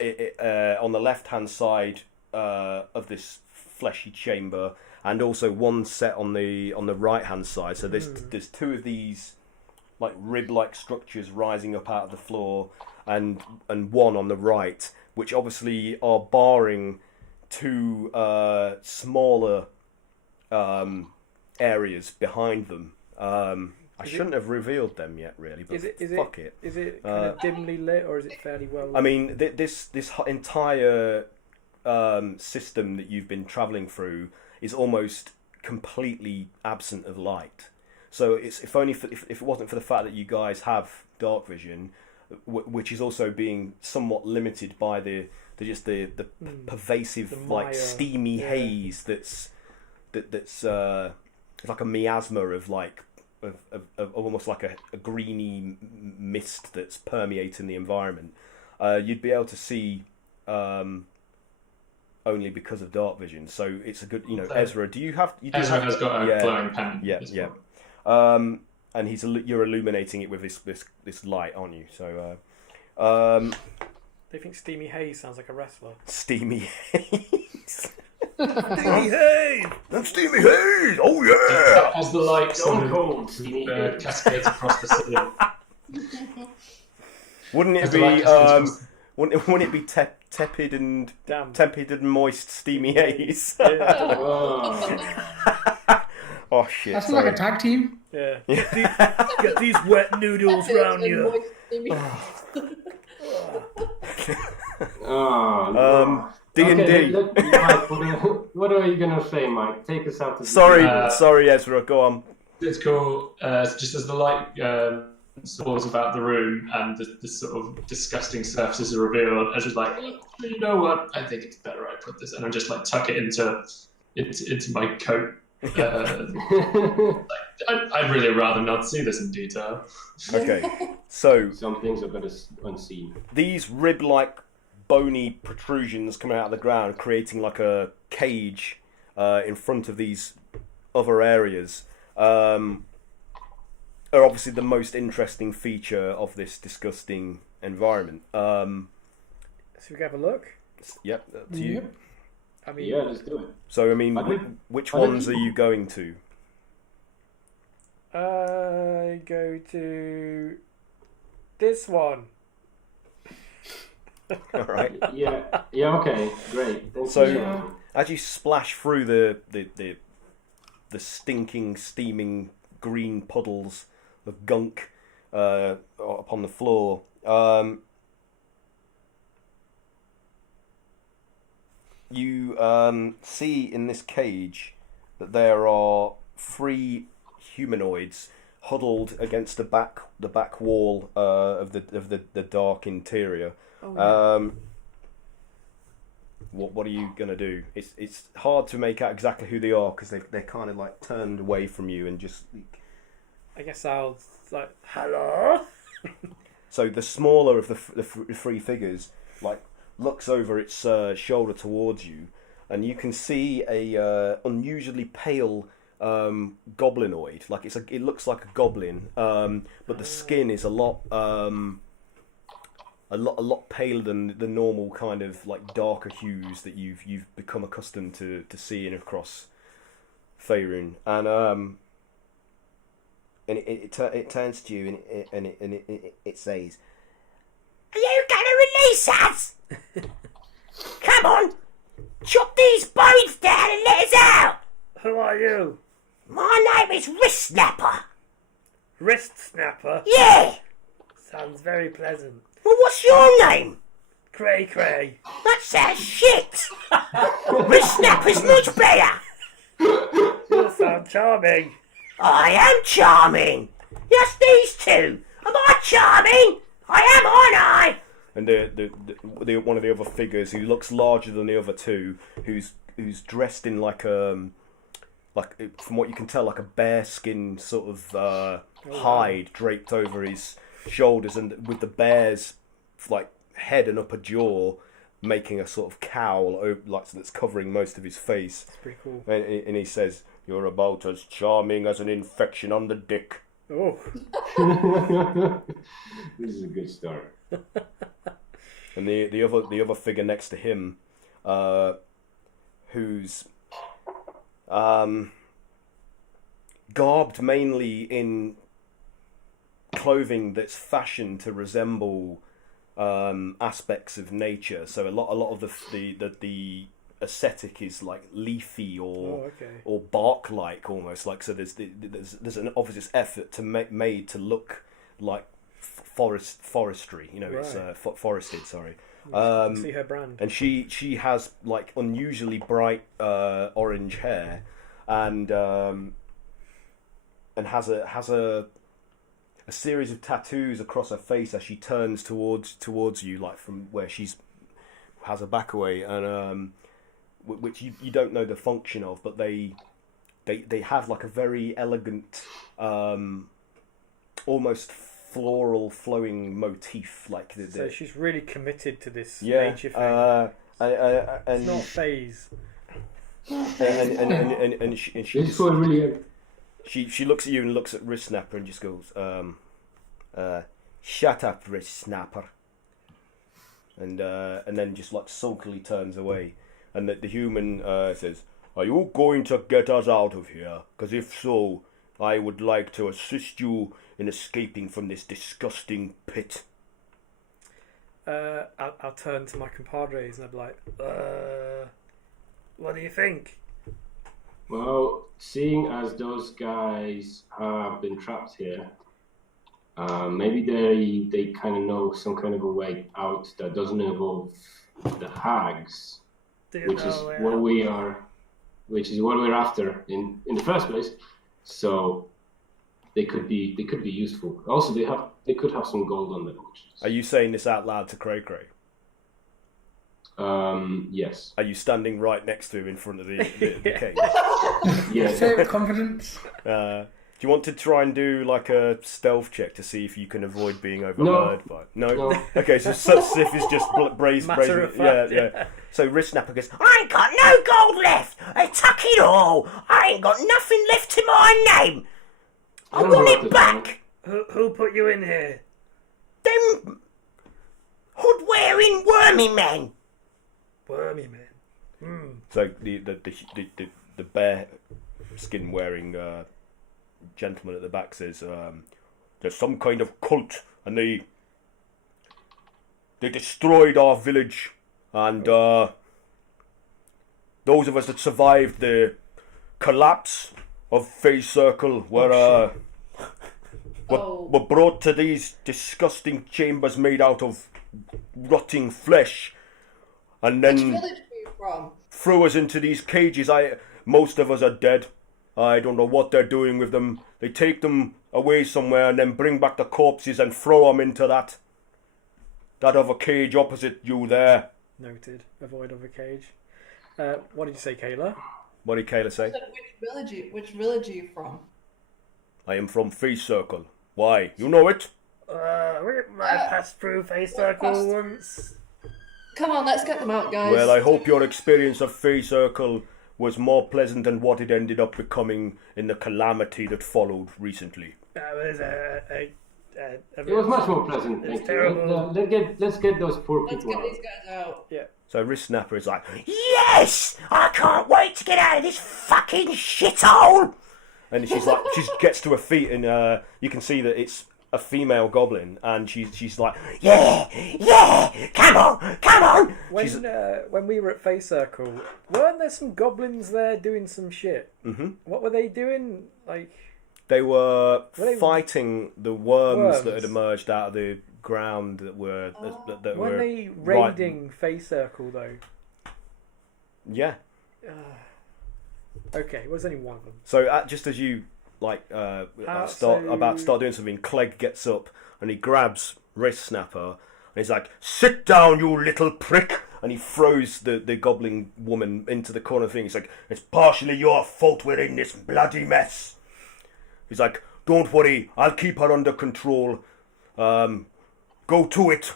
the left-hand side of this fleshy chamber, and also one set on the right hand side. So there's 2 of these like rib-like structures rising up out of the floor, and one on the right, which obviously are barring 2 smaller areas behind them. I shouldn't have revealed them yet, really, but fuck it. Is it kind of dimly lit, or is it fairly well lit? I mean, this entire system that you've been travelling through is almost completely absent of light. So if it wasn't for the fact that you guys have dark vision, which is also being somewhat limited by the pervasive the like mire, steamy haze that's that's it's like a miasma of like of almost like a greeny mist that's permeating the environment. You'd be able to see only because of dark vision. So it's a good, Ezra. Ezra has got a glowing pen. Yeah. And you're illuminating it with this light on you. So They think Steamy Haze sounds like a wrestler. Steamy Haze. Steamy Haze! That's Steamy Haze! Oh yeah! As the light Stone Cold, Steamy Haze. cascades across the ceiling. Wouldn't it As the be light cascades wouldn't it be tepid and Damn. tepid and moist Steamy Haze? Yeah. Oh shit! That's Sorry. like a tag team. Yeah. Get these wet noodles round you. Oh, D&D. Mike, what are you gonna say, Mike? Take us out to Sorry, Ezra. Go on. It's cool. Just as the light soars about the room and the sort of disgusting surfaces are revealed, I was just like, you know what? I think it's better I put this, and I just like tuck it into my coat. I'd really rather not see this in detail. Okay, so Some things are better unseen. these rib-like bony protrusions coming out of the ground, creating like a cage in front of these other areas, are obviously the most interesting feature of this disgusting environment. So we can have a look. Yep, up to you. Yep. I mean, Yeah, let's do it. So, I mean, Are they- which are they ones are you going to? I go to this one. All right. Yeah, okay, great. Thanks So- for sharing. As you splash through the stinking, steaming green puddles of gunk upon the floor, you see in this cage that there are 3 humanoids huddled against the back wall of the dark interior. Oh, yeah. What are you gonna do? It's hard to make out exactly who they are because they're kind of like turned away from you and just. I guess I'll like, hello. So the smaller of the 3 figures like looks over its shoulder towards you, and you can see a unusually pale goblinoid. Like it looks like a goblin, but the skin is a lot paler than the normal kind of like darker hues that you've become accustomed to seeing across Faerun. And it turns to you and it says, Are you gonna release us? Come on, chop these bones down and let us out. Who are you? My name is Wrist Snapper. Wrist Snapper. Yeah. Sounds very pleasant. Well, what's your name? Cray cray. That sounds shit. Wrist Snapper's much better. You sound charming. I am charming. Yes, these two. Am I charming? I am, aren't I? and the one of the other figures who looks larger than the other two, who's dressed in like from what you can tell, like a bearskin sort of hide draped over his shoulders, and with the bear's like head and upper jaw making a sort of cowl like that's covering most of his face. It's pretty cool. And he says, "You're about as charming as an infection on the dick." Oh. This is a good start. And the other figure next to him, who's garbed mainly in clothing that's fashioned to resemble aspects of nature. So a lot of the aesthetic is like leafy or bark-like almost. Like, so there's an obvious effort to made to look like forestry. You know, Right. it's forested. Sorry. See her brand. And she has like unusually bright orange hair, and has a series of tattoos across her face as she turns towards you, like from where she's has her back away, and which you don't know the function of, but they they have like a very elegant, almost floral flowing motif. Like so she's really committed to this yeah, nature thing. and it's not phase. And she looks at you and looks at Wrist Snapper and just goes, "Shut up, Wrist Snapper," and then just like sulkily turns away. And the human says, "Are you going to get us out of here? Because if so, I would like to assist you in escaping from this disgusting pit." I'll turn to my compadres and I'll be like, what do you think? Well, seeing as those guys have been trapped here, maybe they kind of know some kind of a way out that doesn't involve the hags, which is what we're after in the first place. So they could be useful. Also, they could have some gold on them. Are you saying this out loud to Cray Cray? Yes. Are you standing right next to him in front of the cage? Yeah. Say it with confidence. Do you want to try and do like a stealth check to see if you can avoid being overheard by? No. Okay, so Sif is just brazen. Yeah. So Wrist Snapper goes, I ain't got no gold left. I took it all. I ain't got nothing left to my name. I want it back. Who put you in here? Them hood-wearing wormy men. Wormy men. So the bear skin wearing gentleman at the back says, "There's some kind of cult, and they destroyed our village, and those of us that survived the collapse of Phase Circle were brought to these disgusting chambers made out of rotting flesh, and then Which village are you from? threw us into these cages. Most of us are dead. I don't know what they're doing with them. They take them away somewhere and then bring back the corpses and throw them into that other cage opposite you there." Noted. Avoid other cage. What did you say, Kayla? What did Kayla say? Which village are you from? "I am from Face Circle." "Why? You know it?" I passed through Face Circle once. Come on, let's get them out, guys. "Well, I hope your experience of Face Circle was more pleasant than what it ended up becoming in the calamity that followed recently." That was It was much more pleasant. It's Thank terrible. you. Let's get those poor Let's people get out. these guys out. Yeah. So Wrist Snapper is like, Yes! I can't wait to get out of this fucking shithole. and she gets to her feet, and you can see that it's a female goblin, and she's like, Yeah! Come on! When we were at Face Circle, weren't there some goblins there doing some shit? mm-hmm. What were they doing? Like, They were they fighting the worms that worms? had emerged out of the ground that were that weren't were they raiding Face Circle though? Yeah. Okay, it was only one of them. So just as you about to start doing something, Clegg gets up and he grabs Wrist Snapper and he's like, "Sit down, you little prick!" And he throws the goblin woman into the corner thing. He's like, "It's partially your fault we're in this bloody mess." He's like, "Don't worry, I'll keep her under control. Go to it."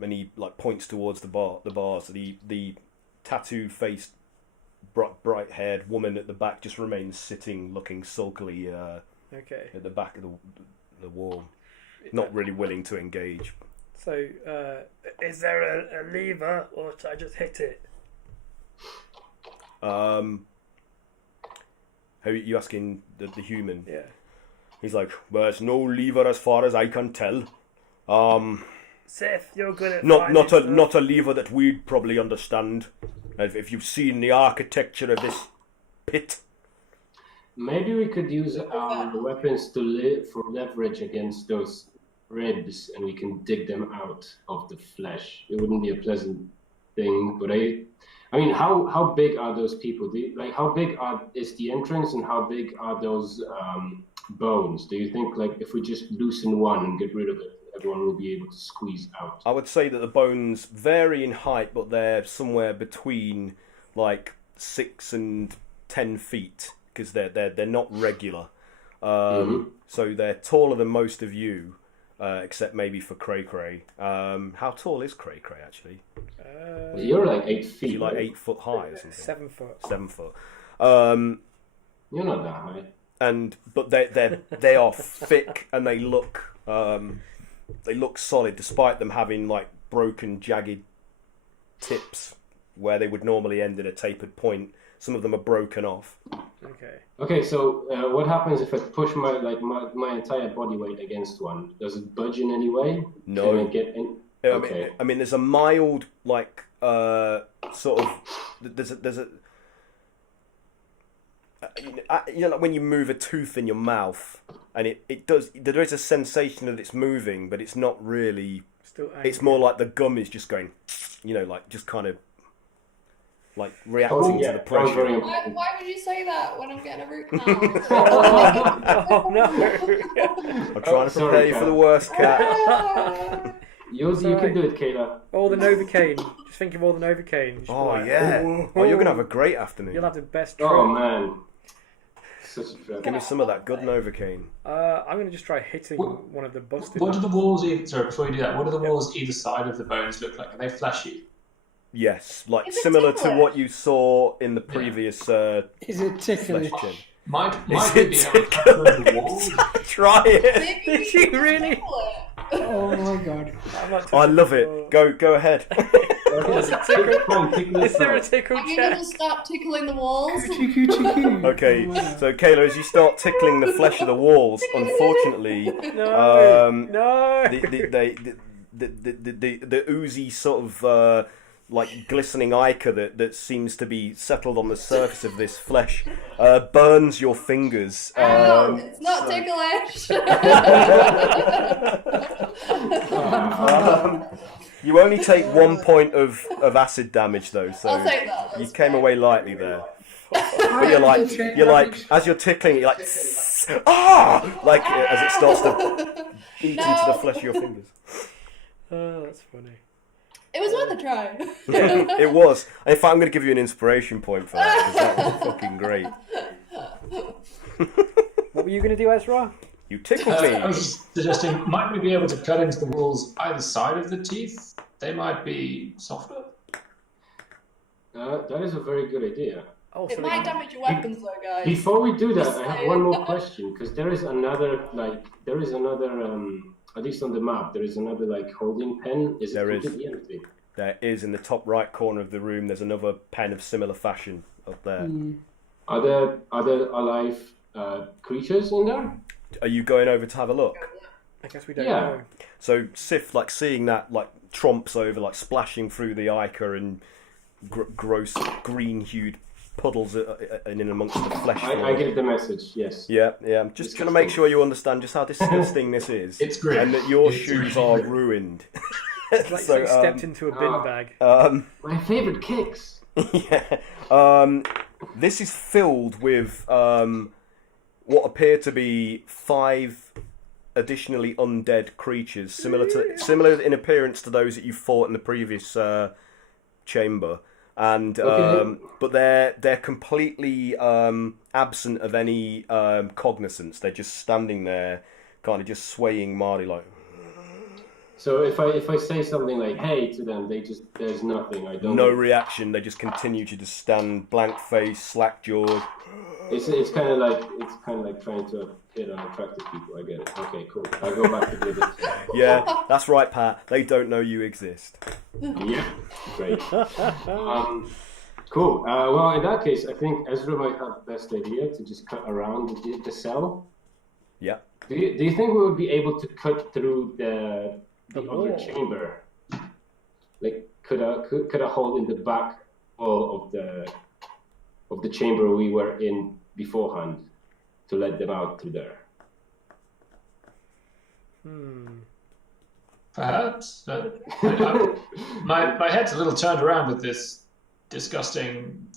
And he like points towards the bars. The tattoo-faced, bright-haired woman at the back just remains sitting, looking sulkily at the back of the wall, not really willing to engage. So, is there a lever, or should I just hit it? Are you asking the human? Yeah. He's like, "Well, there's no lever as far as I can tell. Seth, you're good at Not a lever that we'd probably understand. If you've seen the architecture of this pit." Maybe we could use our weapons for leverage against those ribs, and we can dig them out of the flesh. It wouldn't be a pleasant thing, but I mean, how big are those people? How big is the entrance, and how big are those bones? Do you think, like, if we just loosen one and get rid of it, everyone will be able to squeeze out? I would say that the bones vary in height, but they're somewhere between like 6 and 10 feet because they're not regular. So they're taller than most of you, except maybe for Cray Cray. How tall is Cray Cray actually? You're like 8 feet. You're like right? 8 foot high or something. 7 foot. 7 foot. You're not that high. But they are thick and they look solid, despite them having like broken, jagged tips where they would normally end at a tapered point. Some of them are broken off. Okay. Okay, so what happens if I push my entire body weight against one? Does it budge in any way? No. Can I get in? Okay. I mean, there's a mild like sort of there's a you know, like when you move a tooth in your mouth, and it does. There is a sensation that it's moving, but it's not really. Still it's more like the gum is just going, you know, like just kind of like reacting to the pressure. Why would you say that when I'm getting a root canal? Oh no! I'm trying to prepare you for the worst, Cat. You can do it, Kayla. All the Novocaine. Just think of all the Novocaine. Oh yeah. Oh, you're gonna have a great afternoon. You'll have the best trip. Oh man. Such a trip. Give me some of that good Novocaine. I'm going to just try hitting one of the busted. What do the walls sorry, before you do that, what do the walls either side of the bones look like? Are they fleshy? Yes, like Is it similar to ticklish? what you saw in the previous Is it ticklish? flesh chin. Might Is we it be able to cut through the walls? Try it. Maybe Did we she can really? tickle it. Oh my god. I love it. Go ahead. Is there a tickle I'm going check? to start tickling the walls. Coochie coochie coo. Okay, Oh, wow. so Kayla, as you start tickling the flesh of the walls, unfortunately, No. No. the oozy sort of like glistening ichor that seems to be settled on the surface of this flesh burns your fingers. Ow, it's not ticklish. You only take 1 point of acid damage though, so I'll take that. you That's came fine. away lightly there. But you're like as you're tickling it, you're like like as it starts to eat into the flesh of your fingers. Oh, that's funny. It was worth a try. Yeah, it was. In fact, I'm going to give you an inspiration point for that because that was fucking great. What were you going to do, Ezra? You tickled I me. was just suggesting, might we be able to cut into the walls either side of the teeth? They might be softer. That is a very good idea. Oh, It might damage your weapons, though, guys. Before we do that, I have one more question because there is another at least on the map, there is another like holding pen. Is There it is. completely empty? There is in the top right corner of the room. There's another pen of similar fashion up there. Are there alive creatures in there? Are you going over to have a look? I guess we don't Yeah. know. So Sif, like seeing that, like tromps over, like splashing through the ichor and gross green-hued puddles in amongst the flesh. I get the message. Yes. Yeah. I'm just trying to make sure you understand just how disgusting this is. It's grim. And that your It's shoes really are grim. ruined. It's like you stepped into a bin ah. bag. My favorite kicks. Yeah. This is filled with what appear to be 5 additionally undead creatures, similar in appearance to those that you fought in the previous chamber. And but they're completely absent of any cognizance. They're just standing there, kind of just swaying mildly, like. So if I say something like "Hey" to them, there's nothing. I don't. No reaction. They just continue to just stand blank faced, slack jawed. It's kind of like trying to hit on attractive people. I get it. Okay, cool. I go back to the other. Yeah, that's right, Pat. They don't know you exist. Yeah, great. Cool. Well, in that case, I think Ezra might have the best idea to just cut around the cell. Yeah. Do you think we would be able to cut through the other wall. chamber? Like, could a hole in the back wall of the chamber we were in beforehand to let them out through there? Perhaps. My head's a little turned around with this disgusting,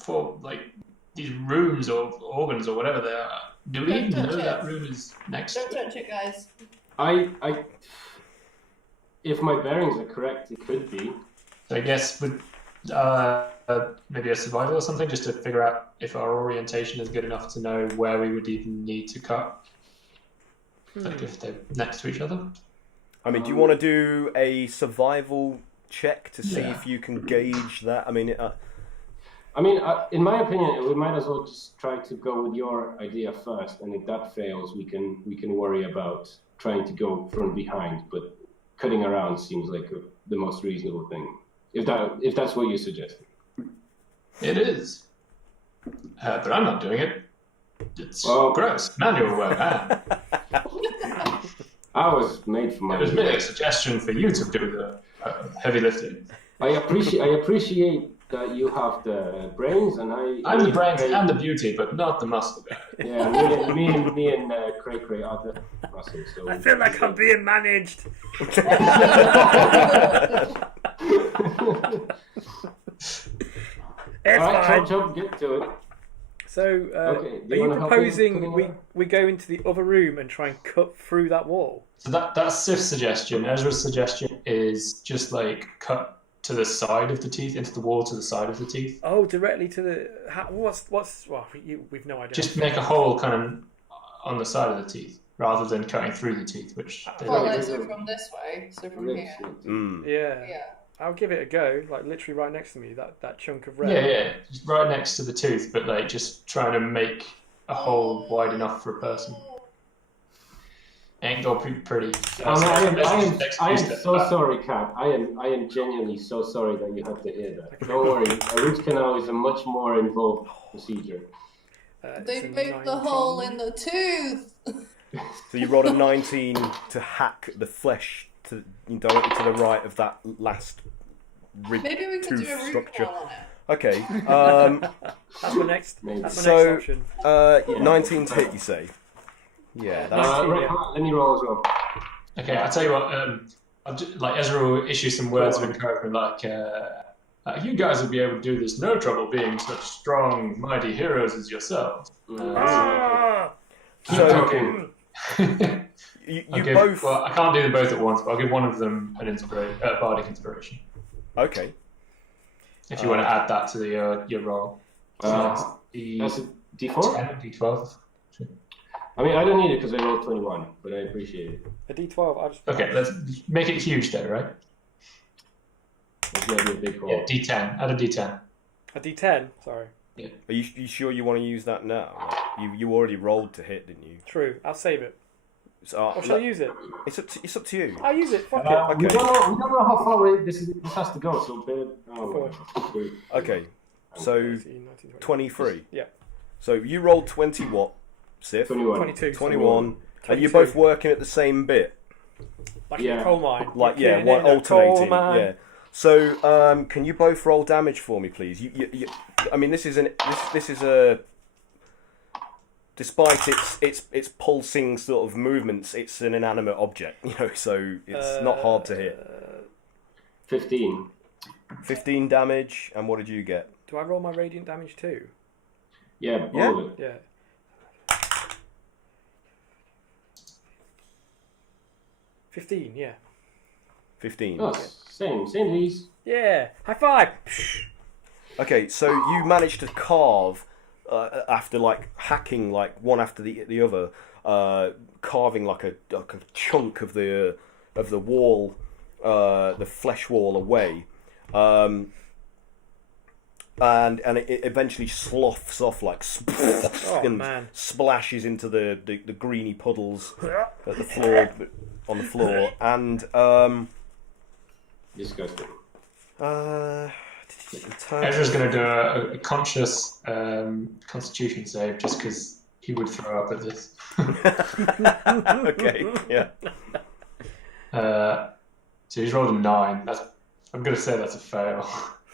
these rooms or organs or whatever they are. Do we Don't even know touch it. that room is next Don't to it? touch it, guys. If my bearings are correct, it could be. So I guess maybe a survival or something, just to figure out if our orientation is good enough to know where we would even need to cut, like if they're next to each other. I mean, do you want to do a survival check to see if you can gauge that? I mean, in my opinion, we might as well just try to go with your idea first, and if that fails, we can worry about trying to go from behind. But cutting around seems like the most reasonable thing, if that's what you suggest. It is, but I'm not doing it. It's gross manual work. I was made for my. It was merely a suggestion for you to do the heavy lifting. I appreciate that you have the brains, and I'm the brains and the beauty, but not the muscle guy. Yeah, me and Cray Cray are the muscle. So I feel like I'm being managed. It's fine. Chop, get to it. So, are you proposing we go into the other room and try and cut through that wall? So that's Sif's suggestion. Ezra's suggestion is just like cut to the side of the teeth, into the wall to the side of the teeth. Oh, directly to the... we've no idea. Just make a hole kind of on the side of the teeth, rather than cutting through the teeth, which... so from this way, so from here. Yeah. I'll give it a go, like literally right next to me, that chunk of red. Yeah, just right next to the tooth, but like just trying to make a hole wide enough for a person. Ain't gonna be pretty. I am so sorry, Kat. I am genuinely so sorry that you had to hear that. Don't worry, a root canal is a much more involved procedure. They make the hole in the tooth. So you rolled a 19 to hack the flesh directly to the right of that last Maybe we could do a root structure. canal on it. Okay. That's my next. That's my next option. 19 to hit, you say? Yeah. That's let me roll as well. Okay, I'll tell you what. Like Ezra will issue some words of encouragement, like you guys will be able to do this no trouble, being such strong, mighty heroes as yourselves. Keep talking. you both. Well, I can't do them both at once, but I'll give one of them an bardic inspiration. Okay. If you want to add that to your roll. That's a D4? 10, D12. I mean, I don't need it because I rolled 21, but I appreciate it. A D12. Okay, let's make it huge though, right? It's going to be a big roll. Yeah, D10. Add a D10. A D10. Sorry. Yeah. Are you sure you want to use that now? You already rolled to hit, didn't you? True. I'll save it. So, or shall I use it? It's up to you. I'll use it. Fuck it. Okay. We don't know how far away this has to go, so... Okay. So, 23. Yeah. So you rolled 20 what, Sif? 22. 21. Are you both working at the same bit? Like in a coal mine. Like, one alternating. Yeah. So, can you both roll damage for me, please? I mean, this is a... Despite its pulsing sort of movements, it's an inanimate object, so it's not hard to hit. 15. 15 damage, and what did you get? Do I roll my radiant damage too? Yeah, all of it. Yeah. 15, yeah. 15. Oh, same these. Yeah, high five! Okay, so you managed to carve... after hacking one after the other, carving like a chunk of the wall, the flesh wall away, and it eventually sloughs off and splashes into the greeny puddles at the floor on the floor, and disgusting. Ezra's going to do a conscious constitution save just because he would throw up at this. Okay, yeah. So he's rolled a 9. I'm going to say that's a fail.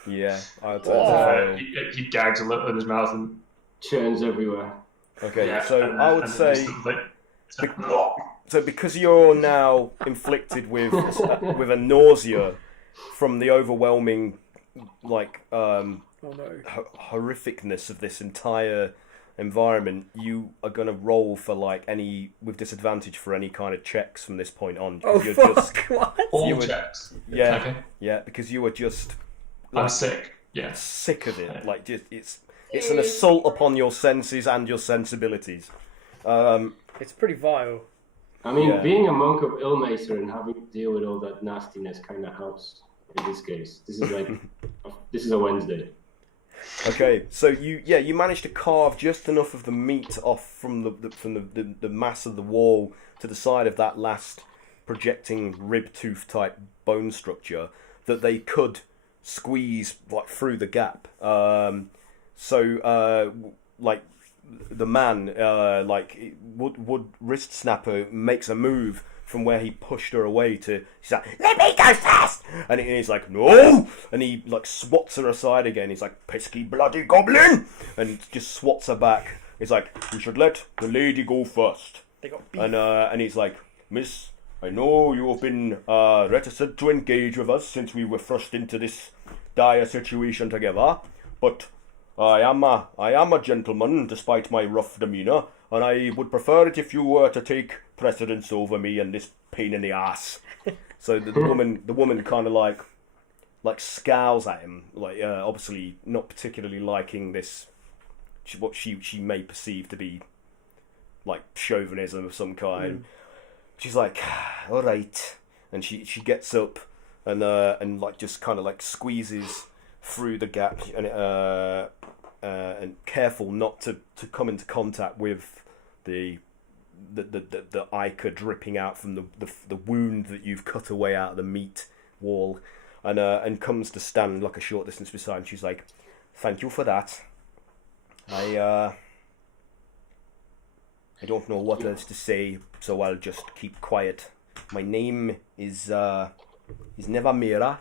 Yeah, I would say that's a fail. He gags a little in his mouth and churns everywhere. Okay, yeah, so I would say... So because you're now inflicted with a nausea from the overwhelming... horrificness of this entire environment, you are going to roll for with disadvantage for any kind of checks from this point on. Oh, fuck, what? All checks? Yeah, okay. Yeah, because you were just... I'm sick. Yeah. sick of it. Like, just it's an assault upon your senses and your sensibilities. It's pretty vile. I mean, being a monk of Ilmater and having to deal with all that nastiness kind of helps in this case. This is like, this is a Wednesday. Okay, so you managed to carve just enough of the meat off from the mass of the wall to the side of that last projecting rib tooth type bone structure that they could squeeze like through the gap. Like the man, Wood Wrist Snapper makes a move from where he pushed her away to. She's like, "Let me go first!" And he's like, "No!" And he like swats her aside again. He's like, "Pesky bloody goblin!" And just swats her back. He's like, "We should let the lady go first." They got beef. And he's like, "Miss, I know you have been reticent to engage with us since we were thrust into this dire situation together, but I am a gentleman despite my rough demeanour, and I would prefer it if you were to take precedence over me and this pain in the ass." So the woman kind of like scowls at him, like obviously not particularly liking this, what she may perceive to be like chauvinism of some kind. She's like, "All right," and she gets up and like just kind of like squeezes through the gap and careful not to come into contact with the ichor dripping out from the wound that you've cut away out of the meat wall, and comes to stand like a short distance beside him. She's like, "Thank you for that. I don't know what else to say, so I'll just keep quiet. My name is Nevamira.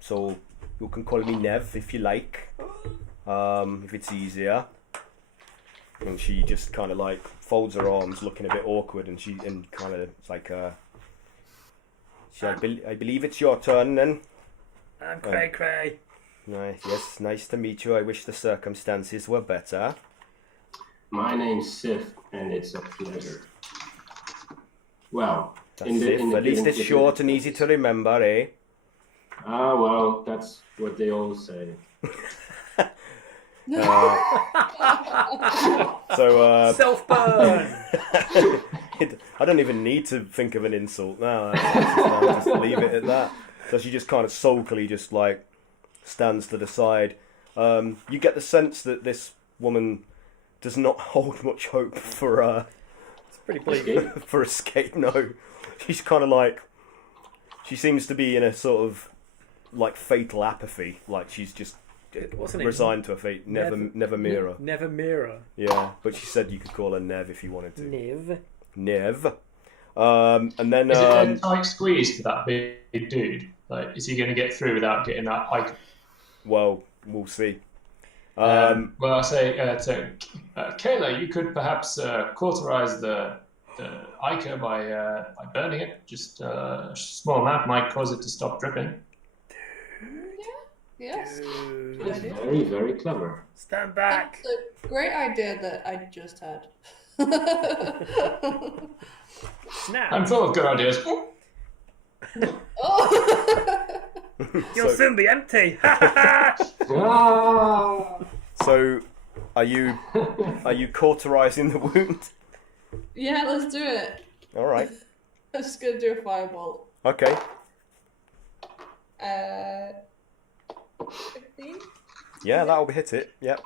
So you can call me Nev if you like, if it's easier." And she just kind of like folds her arms, looking a bit awkward, and kind of it's like, I believe it's your turn then. I'm Cray Cray. Nice, yes, nice to meet you. I wish the circumstances were better. My name's Sif, and it's a pleasure. Well, At least it's short and easy to remember, eh? Ah, well, that's what they all say. Self-burn. I don't even need to think of an insult now. I'll just leave it at that. So she just kind of sulkily just like stands to the side. You get the sense that this woman does not hold much hope for It's pretty bleak. for escape. No, she's kind of like, she seems to be in a sort of like fatal apathy. Like she's just resigned to her fate. Nevamira. Nevamira. Yeah, but she said you could call her Nev if you wanted to. Nev. And then is it a tight squeeze to that big dude? Like, is he going to get through without getting that icon? Well, we'll see. Well, I say to Kayla, you could perhaps cauterize the ichor by burning it. Just a small amount might cause it to stop dripping. Yes. That's very, very clever. Stand back. That's a great idea that I just had. Snap. I'm full of good ideas. Oh. You'll soon be empty. Ah! So, are you cauterizing the wound? Yeah, let's do it. All right. I'm just gonna do a firebolt. Okay. 15? Yeah, that'll hit it. Yep.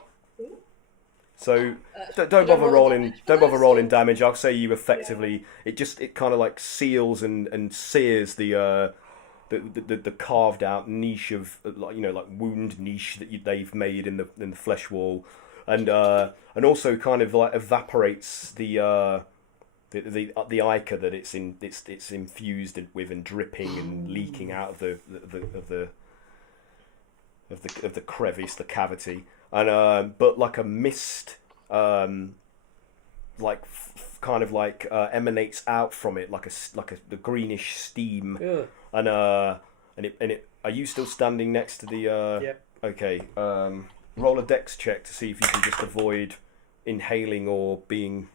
So don't Did I bother roll rolling. damage Don't bother first? rolling damage. I'll say you effectively. It kind of like seals and sears the carved out niche of like wound niche that they've made in the flesh wall, and also kind of like evaporates the ichor that it's infused with and dripping and leaking out of the crevice, the cavity, and but like a mist, emanates out from it like the greenish steam. Ugh. And it. Are you still standing next to the? Yep. Okay. Roll a dex check to see if you can just avoid inhaling or being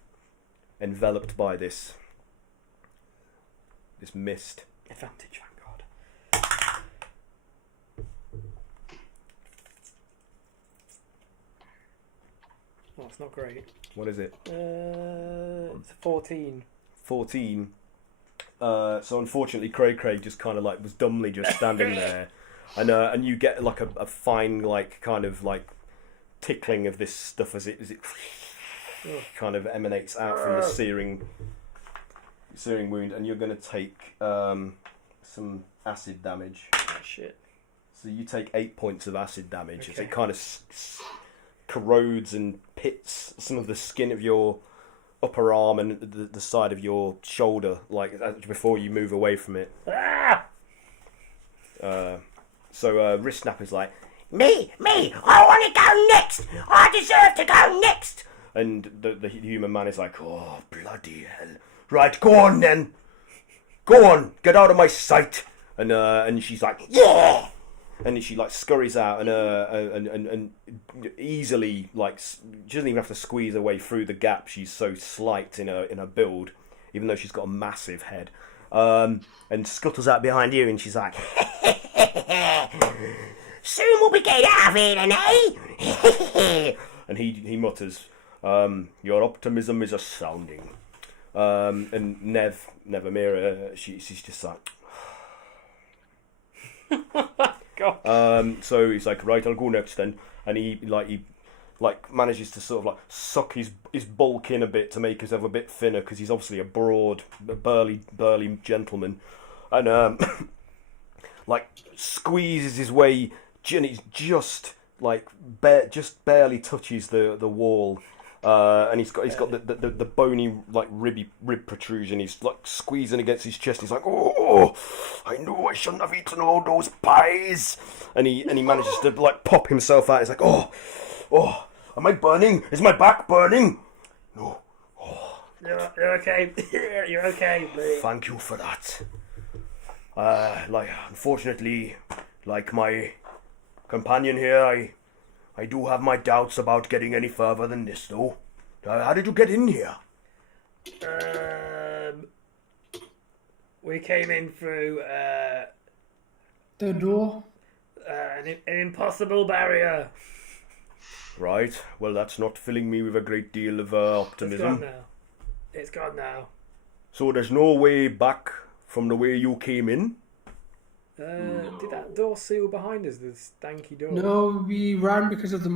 enveloped by this mist. Advantage, thank God. Oh, it's not great. What is it? It's 14. 14. So unfortunately, Craig just kind of like was dumbly just standing there, and you get like a fine like kind of like tickling of this stuff as it kind of emanates out from the searing wound, and you're going to take some acid damage. Oh, shit. So you take 8 points of acid damage as it kind of corrodes and pits some of the skin of your upper arm and the side of your shoulder, like before you move away from it. So Wrist Snapper's like, Me, I want to go next. I deserve to go next. and the human man is like, oh bloody hell! Right, go on then. Go on, get out of my sight. And she's like, Yeah. and she like scurries out and easily like she doesn't even have to squeeze her way through the gap. She's so slight in her build, even though she's got a massive head. And scuttles out behind you, and she's like, Soon we'll be getting out of here then, eh? and he mutters, your optimism is astounding. And Nevamira, she's just like, God. so he's like, right, I'll go next then, and he manages to sort of like suck his bulk in a bit to make himself a bit thinner, because he's obviously a broad, burly gentleman, and like squeezes his way, and he's just like just barely touches the wall. And he's got the bony like rib protrusion. He's like squeezing against his chest. He's like, oh, I know I shouldn't have eaten all those pies. And he manages to like pop himself out. He's like, oh, am I burning? Is my back burning? No. Oh, You're okay. You're okay, mate. thank you for that. Unfortunately, like my companion here, I do have my doubts about getting any further than this, though. How did you get in here? We came in through The door. an impossible barrier. Right, well, that's not filling me with a great deal of It's gone optimism. now. It's gone now. So there's no way back from the way you came in? Did that door seal behind us? The stanky door. No, we ran because of the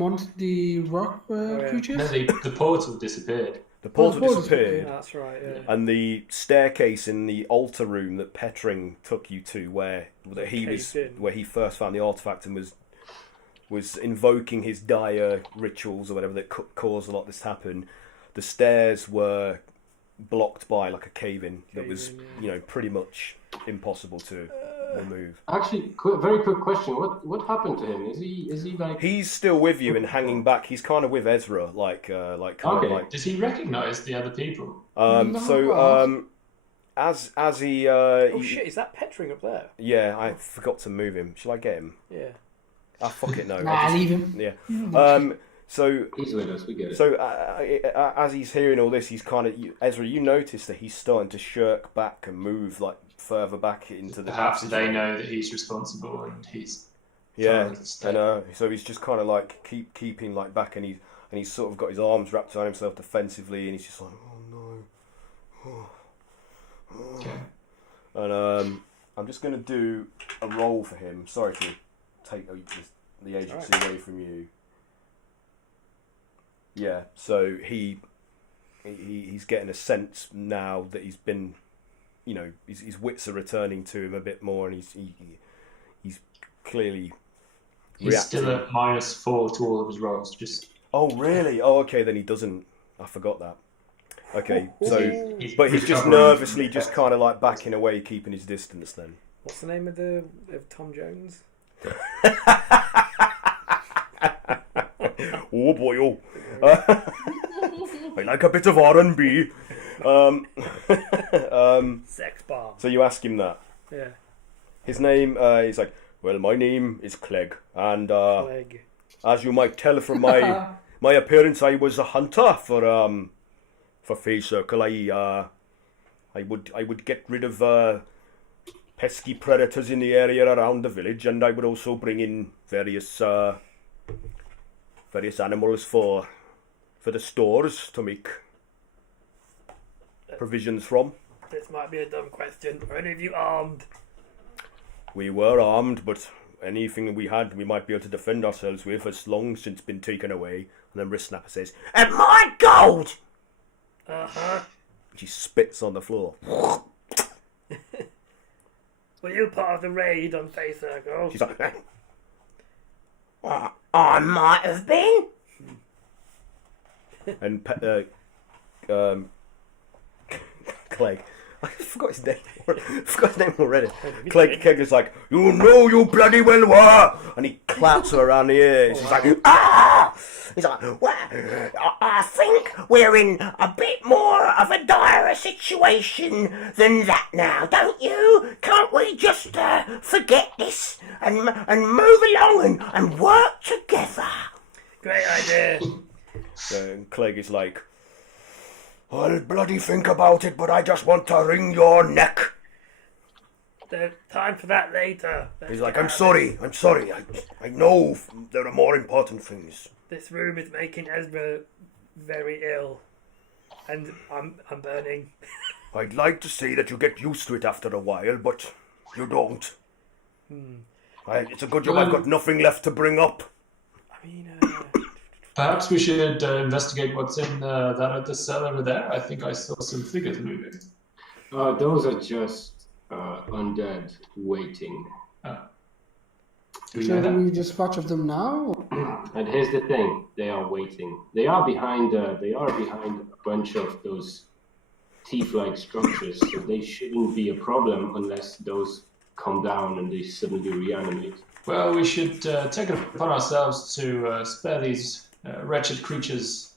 rock yeah. creatures. No, the portal disappeared. The portal portal disappeared, Yeah, that's right. Yeah. and the staircase in the altar room that Petring took you to, where he first found the artifact and was invoking his dire rituals or whatever that caused a lot of this to happen. The stairs were blocked by like a cave-in that was, pretty much impossible to remove. Actually, very quick question. What happened to him? Is he like? He's still with you and hanging back. He's kind of with Ezra, Does he recognise the other people? As he Oh shit! Is that Petring up there? yeah, I forgot to move him. Shall I get him? Yeah. Ah, fuck it, no. Nah, leave him. Yeah. So He's with us. We get it. So as he's hearing all this, he's kind of Ezra. You notice that he's starting to shirk back and move like further back into the. Perhaps passage. they know that he's responsible and he's. Yeah, trying to stay. and so he's just kind of like keeping like back, and he's sort of got his arms wrapped around himself defensively, and he's just like, oh no. Okay. And I'm just going to do a roll for him. Sorry to take the agency away from you. Yeah, so he's getting a sense now that he's been, his wits are returning to him a bit more, and he's clearly He's reacting. still at -4 to all of his rolls. Just Oh really? Oh okay, then he doesn't. I forgot that. Okay, so he's but he's just recovering nervously from just kind of like backing away, keeping his distance. Then. What's the name of Tom Jones? Oh boy, oh. I like a bit of R&B. Sex bomb. So you ask him that. Yeah. His name, he's like, well, my name is Clegg, and Leg. as you might tell from my appearance, I was a hunter for Phase Circle. I would get rid of pesky predators in the area around the village, and I would also bring in various animals for for the stores to make provisions from. This might be a dumb question. Are any of you armed? We were armed, but anything we had, we might be able to defend ourselves with. It's long since been taken away. And then Wrist Snapper says, And my gold! Uh-huh. She spits on the floor. Were you part of the raid on Face Circle? She's like, I might have been. and Clegg. I forgot his name. Forgot his name already. Clegg is like, you know you bloody well were, and he claps her around the ears. He's like, Ah! He's like, well, I think we're in a bit more of a dire situation than that now, don't you? Can't we just forget this and move along and work together? Great idea. and Clegg is like, I'll bloody think about it, but I just want to wring your neck. There's time for that later. He's like, I'm sorry. I know there are more important things. This room is making Ezra very ill. And I'm burning. I'd like to say that you get used to it after a while, but you don't. It's a good job I've got nothing left to bring up. I mean, Perhaps we should investigate what's in that other cell over there. I think I saw some figures moving. Those are just undead waiting. Do So you know do that? we dispatch of them now? And here's the thing: they are waiting. They are behind. They are behind a bunch of those teeth-like structures, so they shouldn't be a problem unless those come down and they suddenly reanimate. Well, we should take it upon ourselves to spare these wretched creatures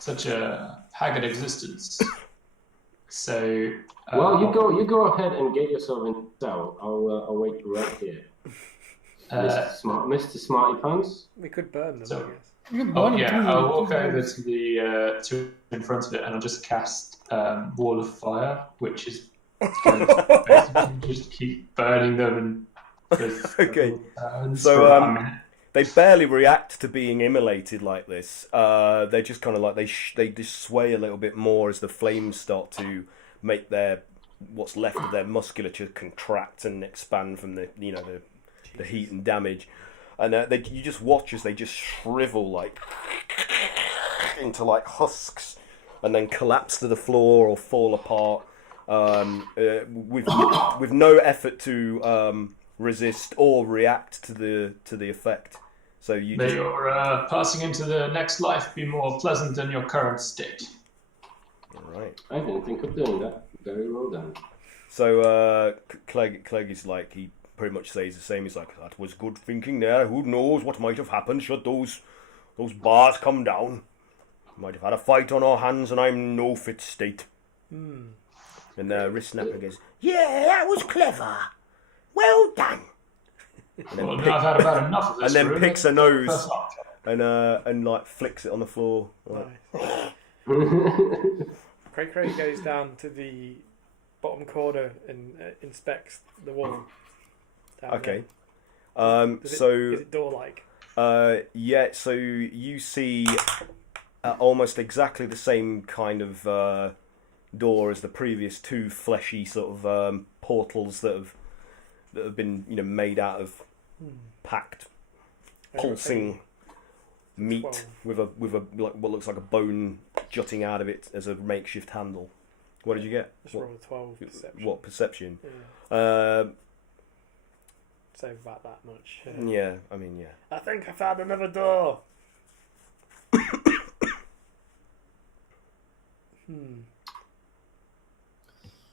such a haggard existence. So, Well, you go ahead and get yourself in the cell. I'll wait right here. Mr. Smarty Pants. we could burn them, So- I guess. You can Oh burn yeah, them, I'll too. walk over to the to in front of it, and I'll just cast Wall of Fire, which is going to basically just keep burning them and Okay. turns So, for about a minute. They barely react to being immolated like this. They're just kind of like they just sway a little bit more as the flames start to make what's left of their musculature contract and expand from the heat and damage. And you just watch as they just shrivel like into like husks, and then collapse to the floor or fall apart with no effort to resist or react to the effect. So you May just, your passing into the next life be more pleasant than your current state. all right. I didn't think of doing that. Very well done. So Clegg is like, he pretty much says the same. He's like, that was good thinking there. Who knows what might have happened should those bars come down. Might have had a fight on our hands, and I'm in no fit state. And Wrist Snapper goes, Yeah, that was clever. Well done. Well, now I've had about enough of this. and then room. picks a nose First off. and like flicks it on the floor. Like, Cray goes down to the bottom corner and inspects the wall. down okay. there. Is So it door-like? yeah. So you see almost exactly the same kind of door as the previous two fleshy sort of portals that have been made out of packed pulsing meat with a like what looks like a bone jutting out of it as a makeshift handle. What did you get? Just roll a 12 perception. What perception? Yeah. So about that much. Yeah, I mean, yeah. I think I found another door.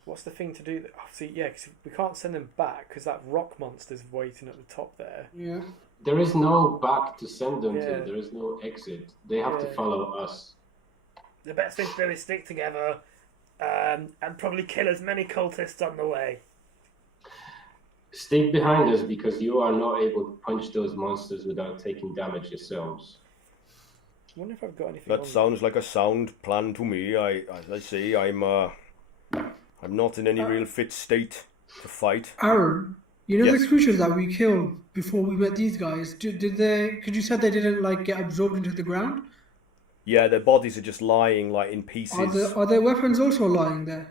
What's the thing to do? Oh, see, yeah, because we can't send them back because that rock monster's waiting at the top there. Yeah. There is no back to send them Yeah. to. There is no exit. They have to Yeah. follow us. The best thing to do is stick together and probably kill as many cultists on the way. Stick behind us because you are not able to punch those monsters without taking damage yourselves. I wonder if I've got anything That on sounds like a sound plan to me. As I say, I'm not in any real fit state to fight. Aaron, you know Yes. the creatures that we killed before we met these guys? Did they? Because you said they didn't like get absorbed into the ground. Yeah, their bodies are just lying like in pieces. Are their weapons also lying there?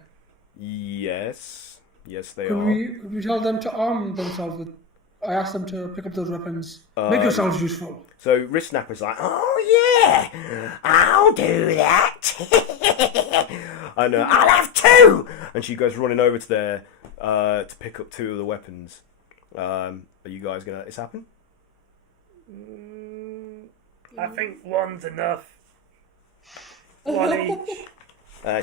Yes, they Could are. we tell them to arm themselves with? I asked them to pick up those weapons. Make yourselves useful. So wrist snapper's like, Oh, yeah, I'll do that. I know. I'll have two. And she goes running over to there to pick up 2 of the weapons. Are you guys gonna let this happen? I think one's enough. One each.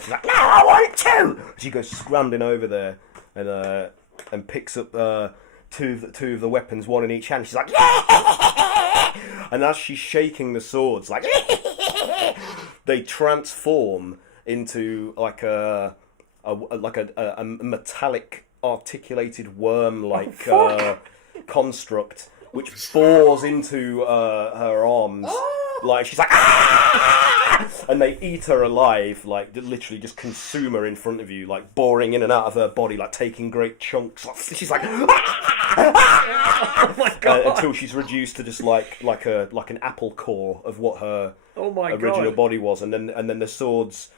She's like, no, I want 2. She goes scrambling over there and picks up two of the weapons, one in each hand. She's like, yeah! And as she's shaking the swords, like, they transform into like a metallic articulated worm like construct, which bores into her arms. Like she's like, ah! And they eat her alive, like literally just consume her in front of you, like boring in and out of her body, like taking great chunks. She's like, Oh my god! Until she's reduced to just like an apple core of what her original body was, and then the swords,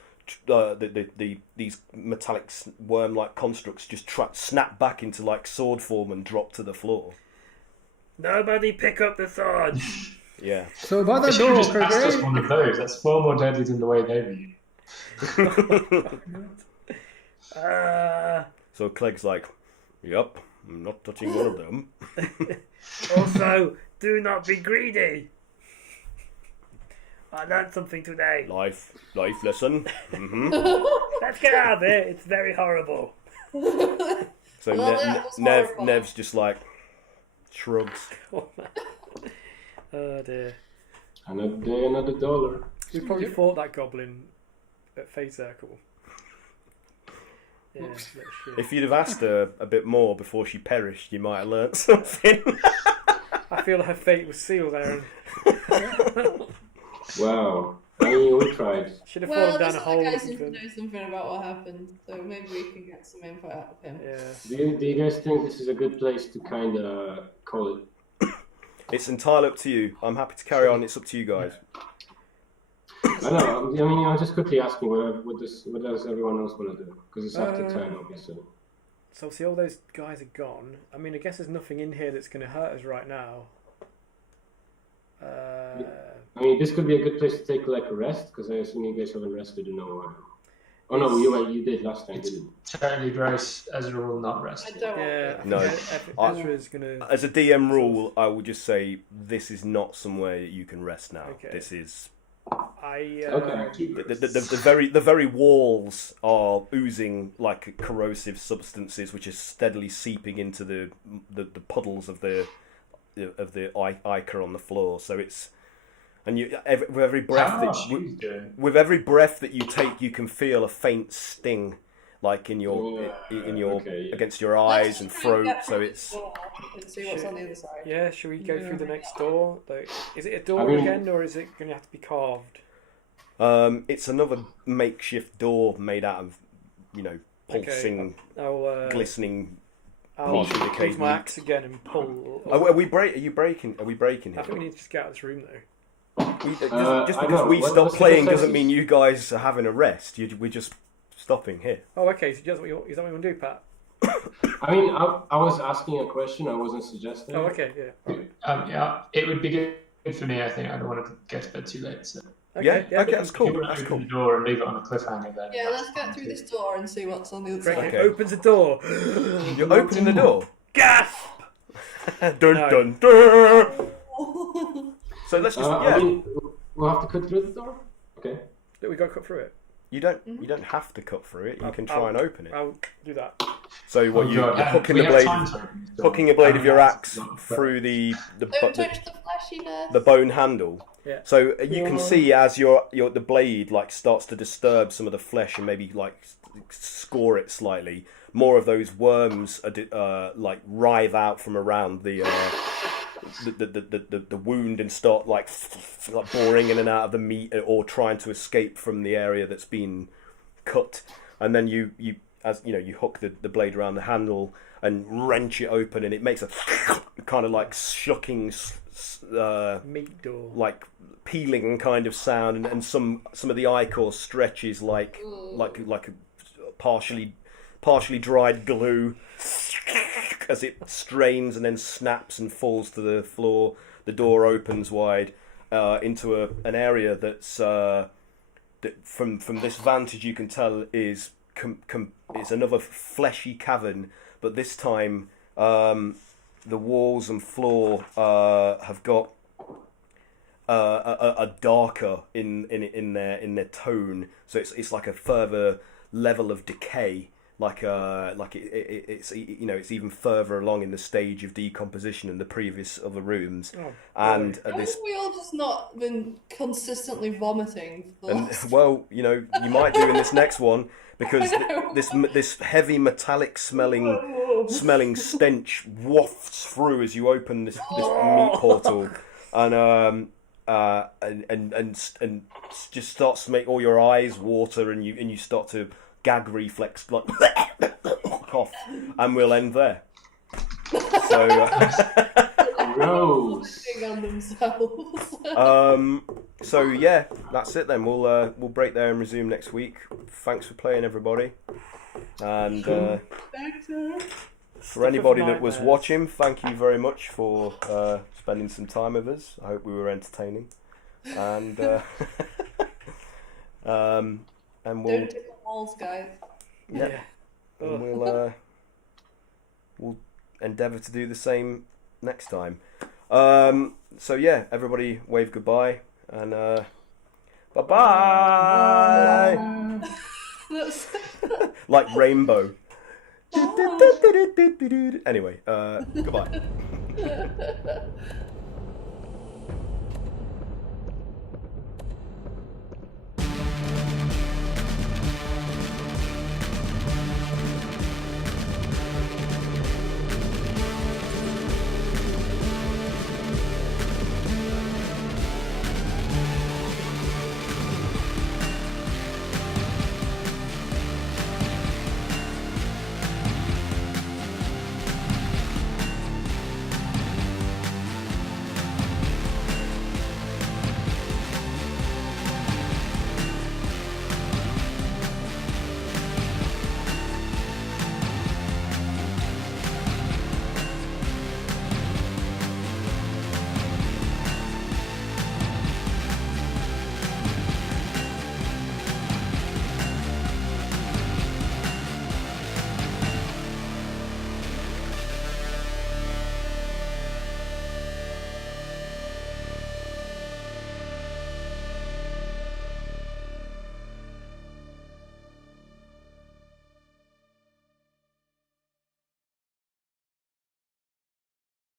these metallic worm-like constructs just snap back into like sword form and drop to the floor. Nobody pick up the sword. Yeah. So by the They should have door, just passed us Craig. one of those. That's far more deadly than the way they view. So Clegg's like, "Yep, I'm not touching one of them." Also, do not be greedy. I learned something today. Life lesson. Let's get out of here. It's very horrible. So Well, that was horrible. Nev's just like shrugs. Oh dear. Another day, another dollar. We probably fought that goblin at Fate Circle. Yeah, that's shit. If you'd have asked her a bit more before she perished, you might have learnt something. I feel her fate was sealed, Aaron. Wow. I mean, we tried. Should have Well, fallen down this a other hole. guy or seems to something. know something about what happened, so maybe we can get some info out of him. Yeah. Do you guys think this is a good place to kind of call it? It's entirely up to you. I'm happy to carry on. It's up to you guys. I don't know. I mean, I'm just quickly asking what does everyone else want to do? Because it's after 10, obviously. So see, all those guys are gone. I mean, I guess there's nothing in here that's going to hurt us right now. I mean, this could be a good place to take like a rest, because I assume you guys haven't rested in a while. Oh no, you did last time, didn't you? Totally gross. Ezra will not rest. I don't Yeah, No. Ezra's going to... As a DM rule, I will just say this is not somewhere you can rest now. Okay. This is Okay. the very walls are oozing like corrosive substances, which is steadily seeping into the puddles of the ichor on the floor. So it's with every breath with every breath that you take, you can feel a faint sting, like in your okay, yeah. against your eyes and throat. So it's and see what's on the other side. Yeah, should we go through the next door? Like, is it a door I mean- again, or is it going to have to be carved? it's another makeshift door made out of pulsing, I'll glistening. I'll partially decayed use my meat. axe again and pull. Are we breaking? Are we breaking I here? think we need to just get out of this room though. Just I because know. we What's stopped the playing doesn't consensus? mean you guys are having a rest. We're just stopping here. Oh, okay. So is that what you want to do, Pat? I mean, I was asking a question. I wasn't suggesting. Oh, okay. Yeah. Yeah, it would be good for me. I think I don't want to get to bed too late. So Okay, that's cool. People That's open cool. the door and leave it on a cliffhanger. Then Yeah, let's get through this door and see what's on the other Greg side. Okay. opens the door. You're opening the door. Gasp! Dun No. dun dun. So let's just I mean, we'll have to cut through the door. Okay. We got to cut through it. You don't have to cut through it. You can try and open it. I'll do that. So what you're God, hooking we the have blade, time to open this door. hooking the blade of your axe Not- through the Don't touch the fleshiness. the bone handle. Yeah. So you can see as the blade like starts to disturb some of the flesh and maybe like score it slightly. More of those worms like writhe out from around the wound and start like boring in and out of the meat or trying to escape from the area that's been cut. And then you as you know, you hook the blade around the handle and wrench it open, and it makes a kind of like shocking, Meat door. like peeling kind of sound, and some of the ichor stretches like a partially dried glue as it strains and then snaps and falls to the floor. The door opens wide into an area that's that from this vantage you can tell is it's another fleshy cavern, but this time the walls and floor have got a darker in their tone, so it's like a further level of decay, it's you know, it's even further along in the stage of decomposition than the previous other rooms. And Haven't we all just not been consistently vomiting? Well, you know, you might do in this next one, because this heavy metallic smelling stench wafts through as you open this meat portal, and just starts to make all your eyes water, and you start to gag reflex like cough, and we'll end there. So Gross. on themselves. So yeah, that's it then. We'll break there and resume next week. Thanks for playing, everybody, and for anybody that was watching, thank you very much for spending some time with us. I hope we were entertaining, and and we'll Don't hit the walls, guys. yeah, and we'll endeavour to do the same next time. So yeah, everybody wave goodbye, and bye bye. Like rainbow. Anyway, goodbye.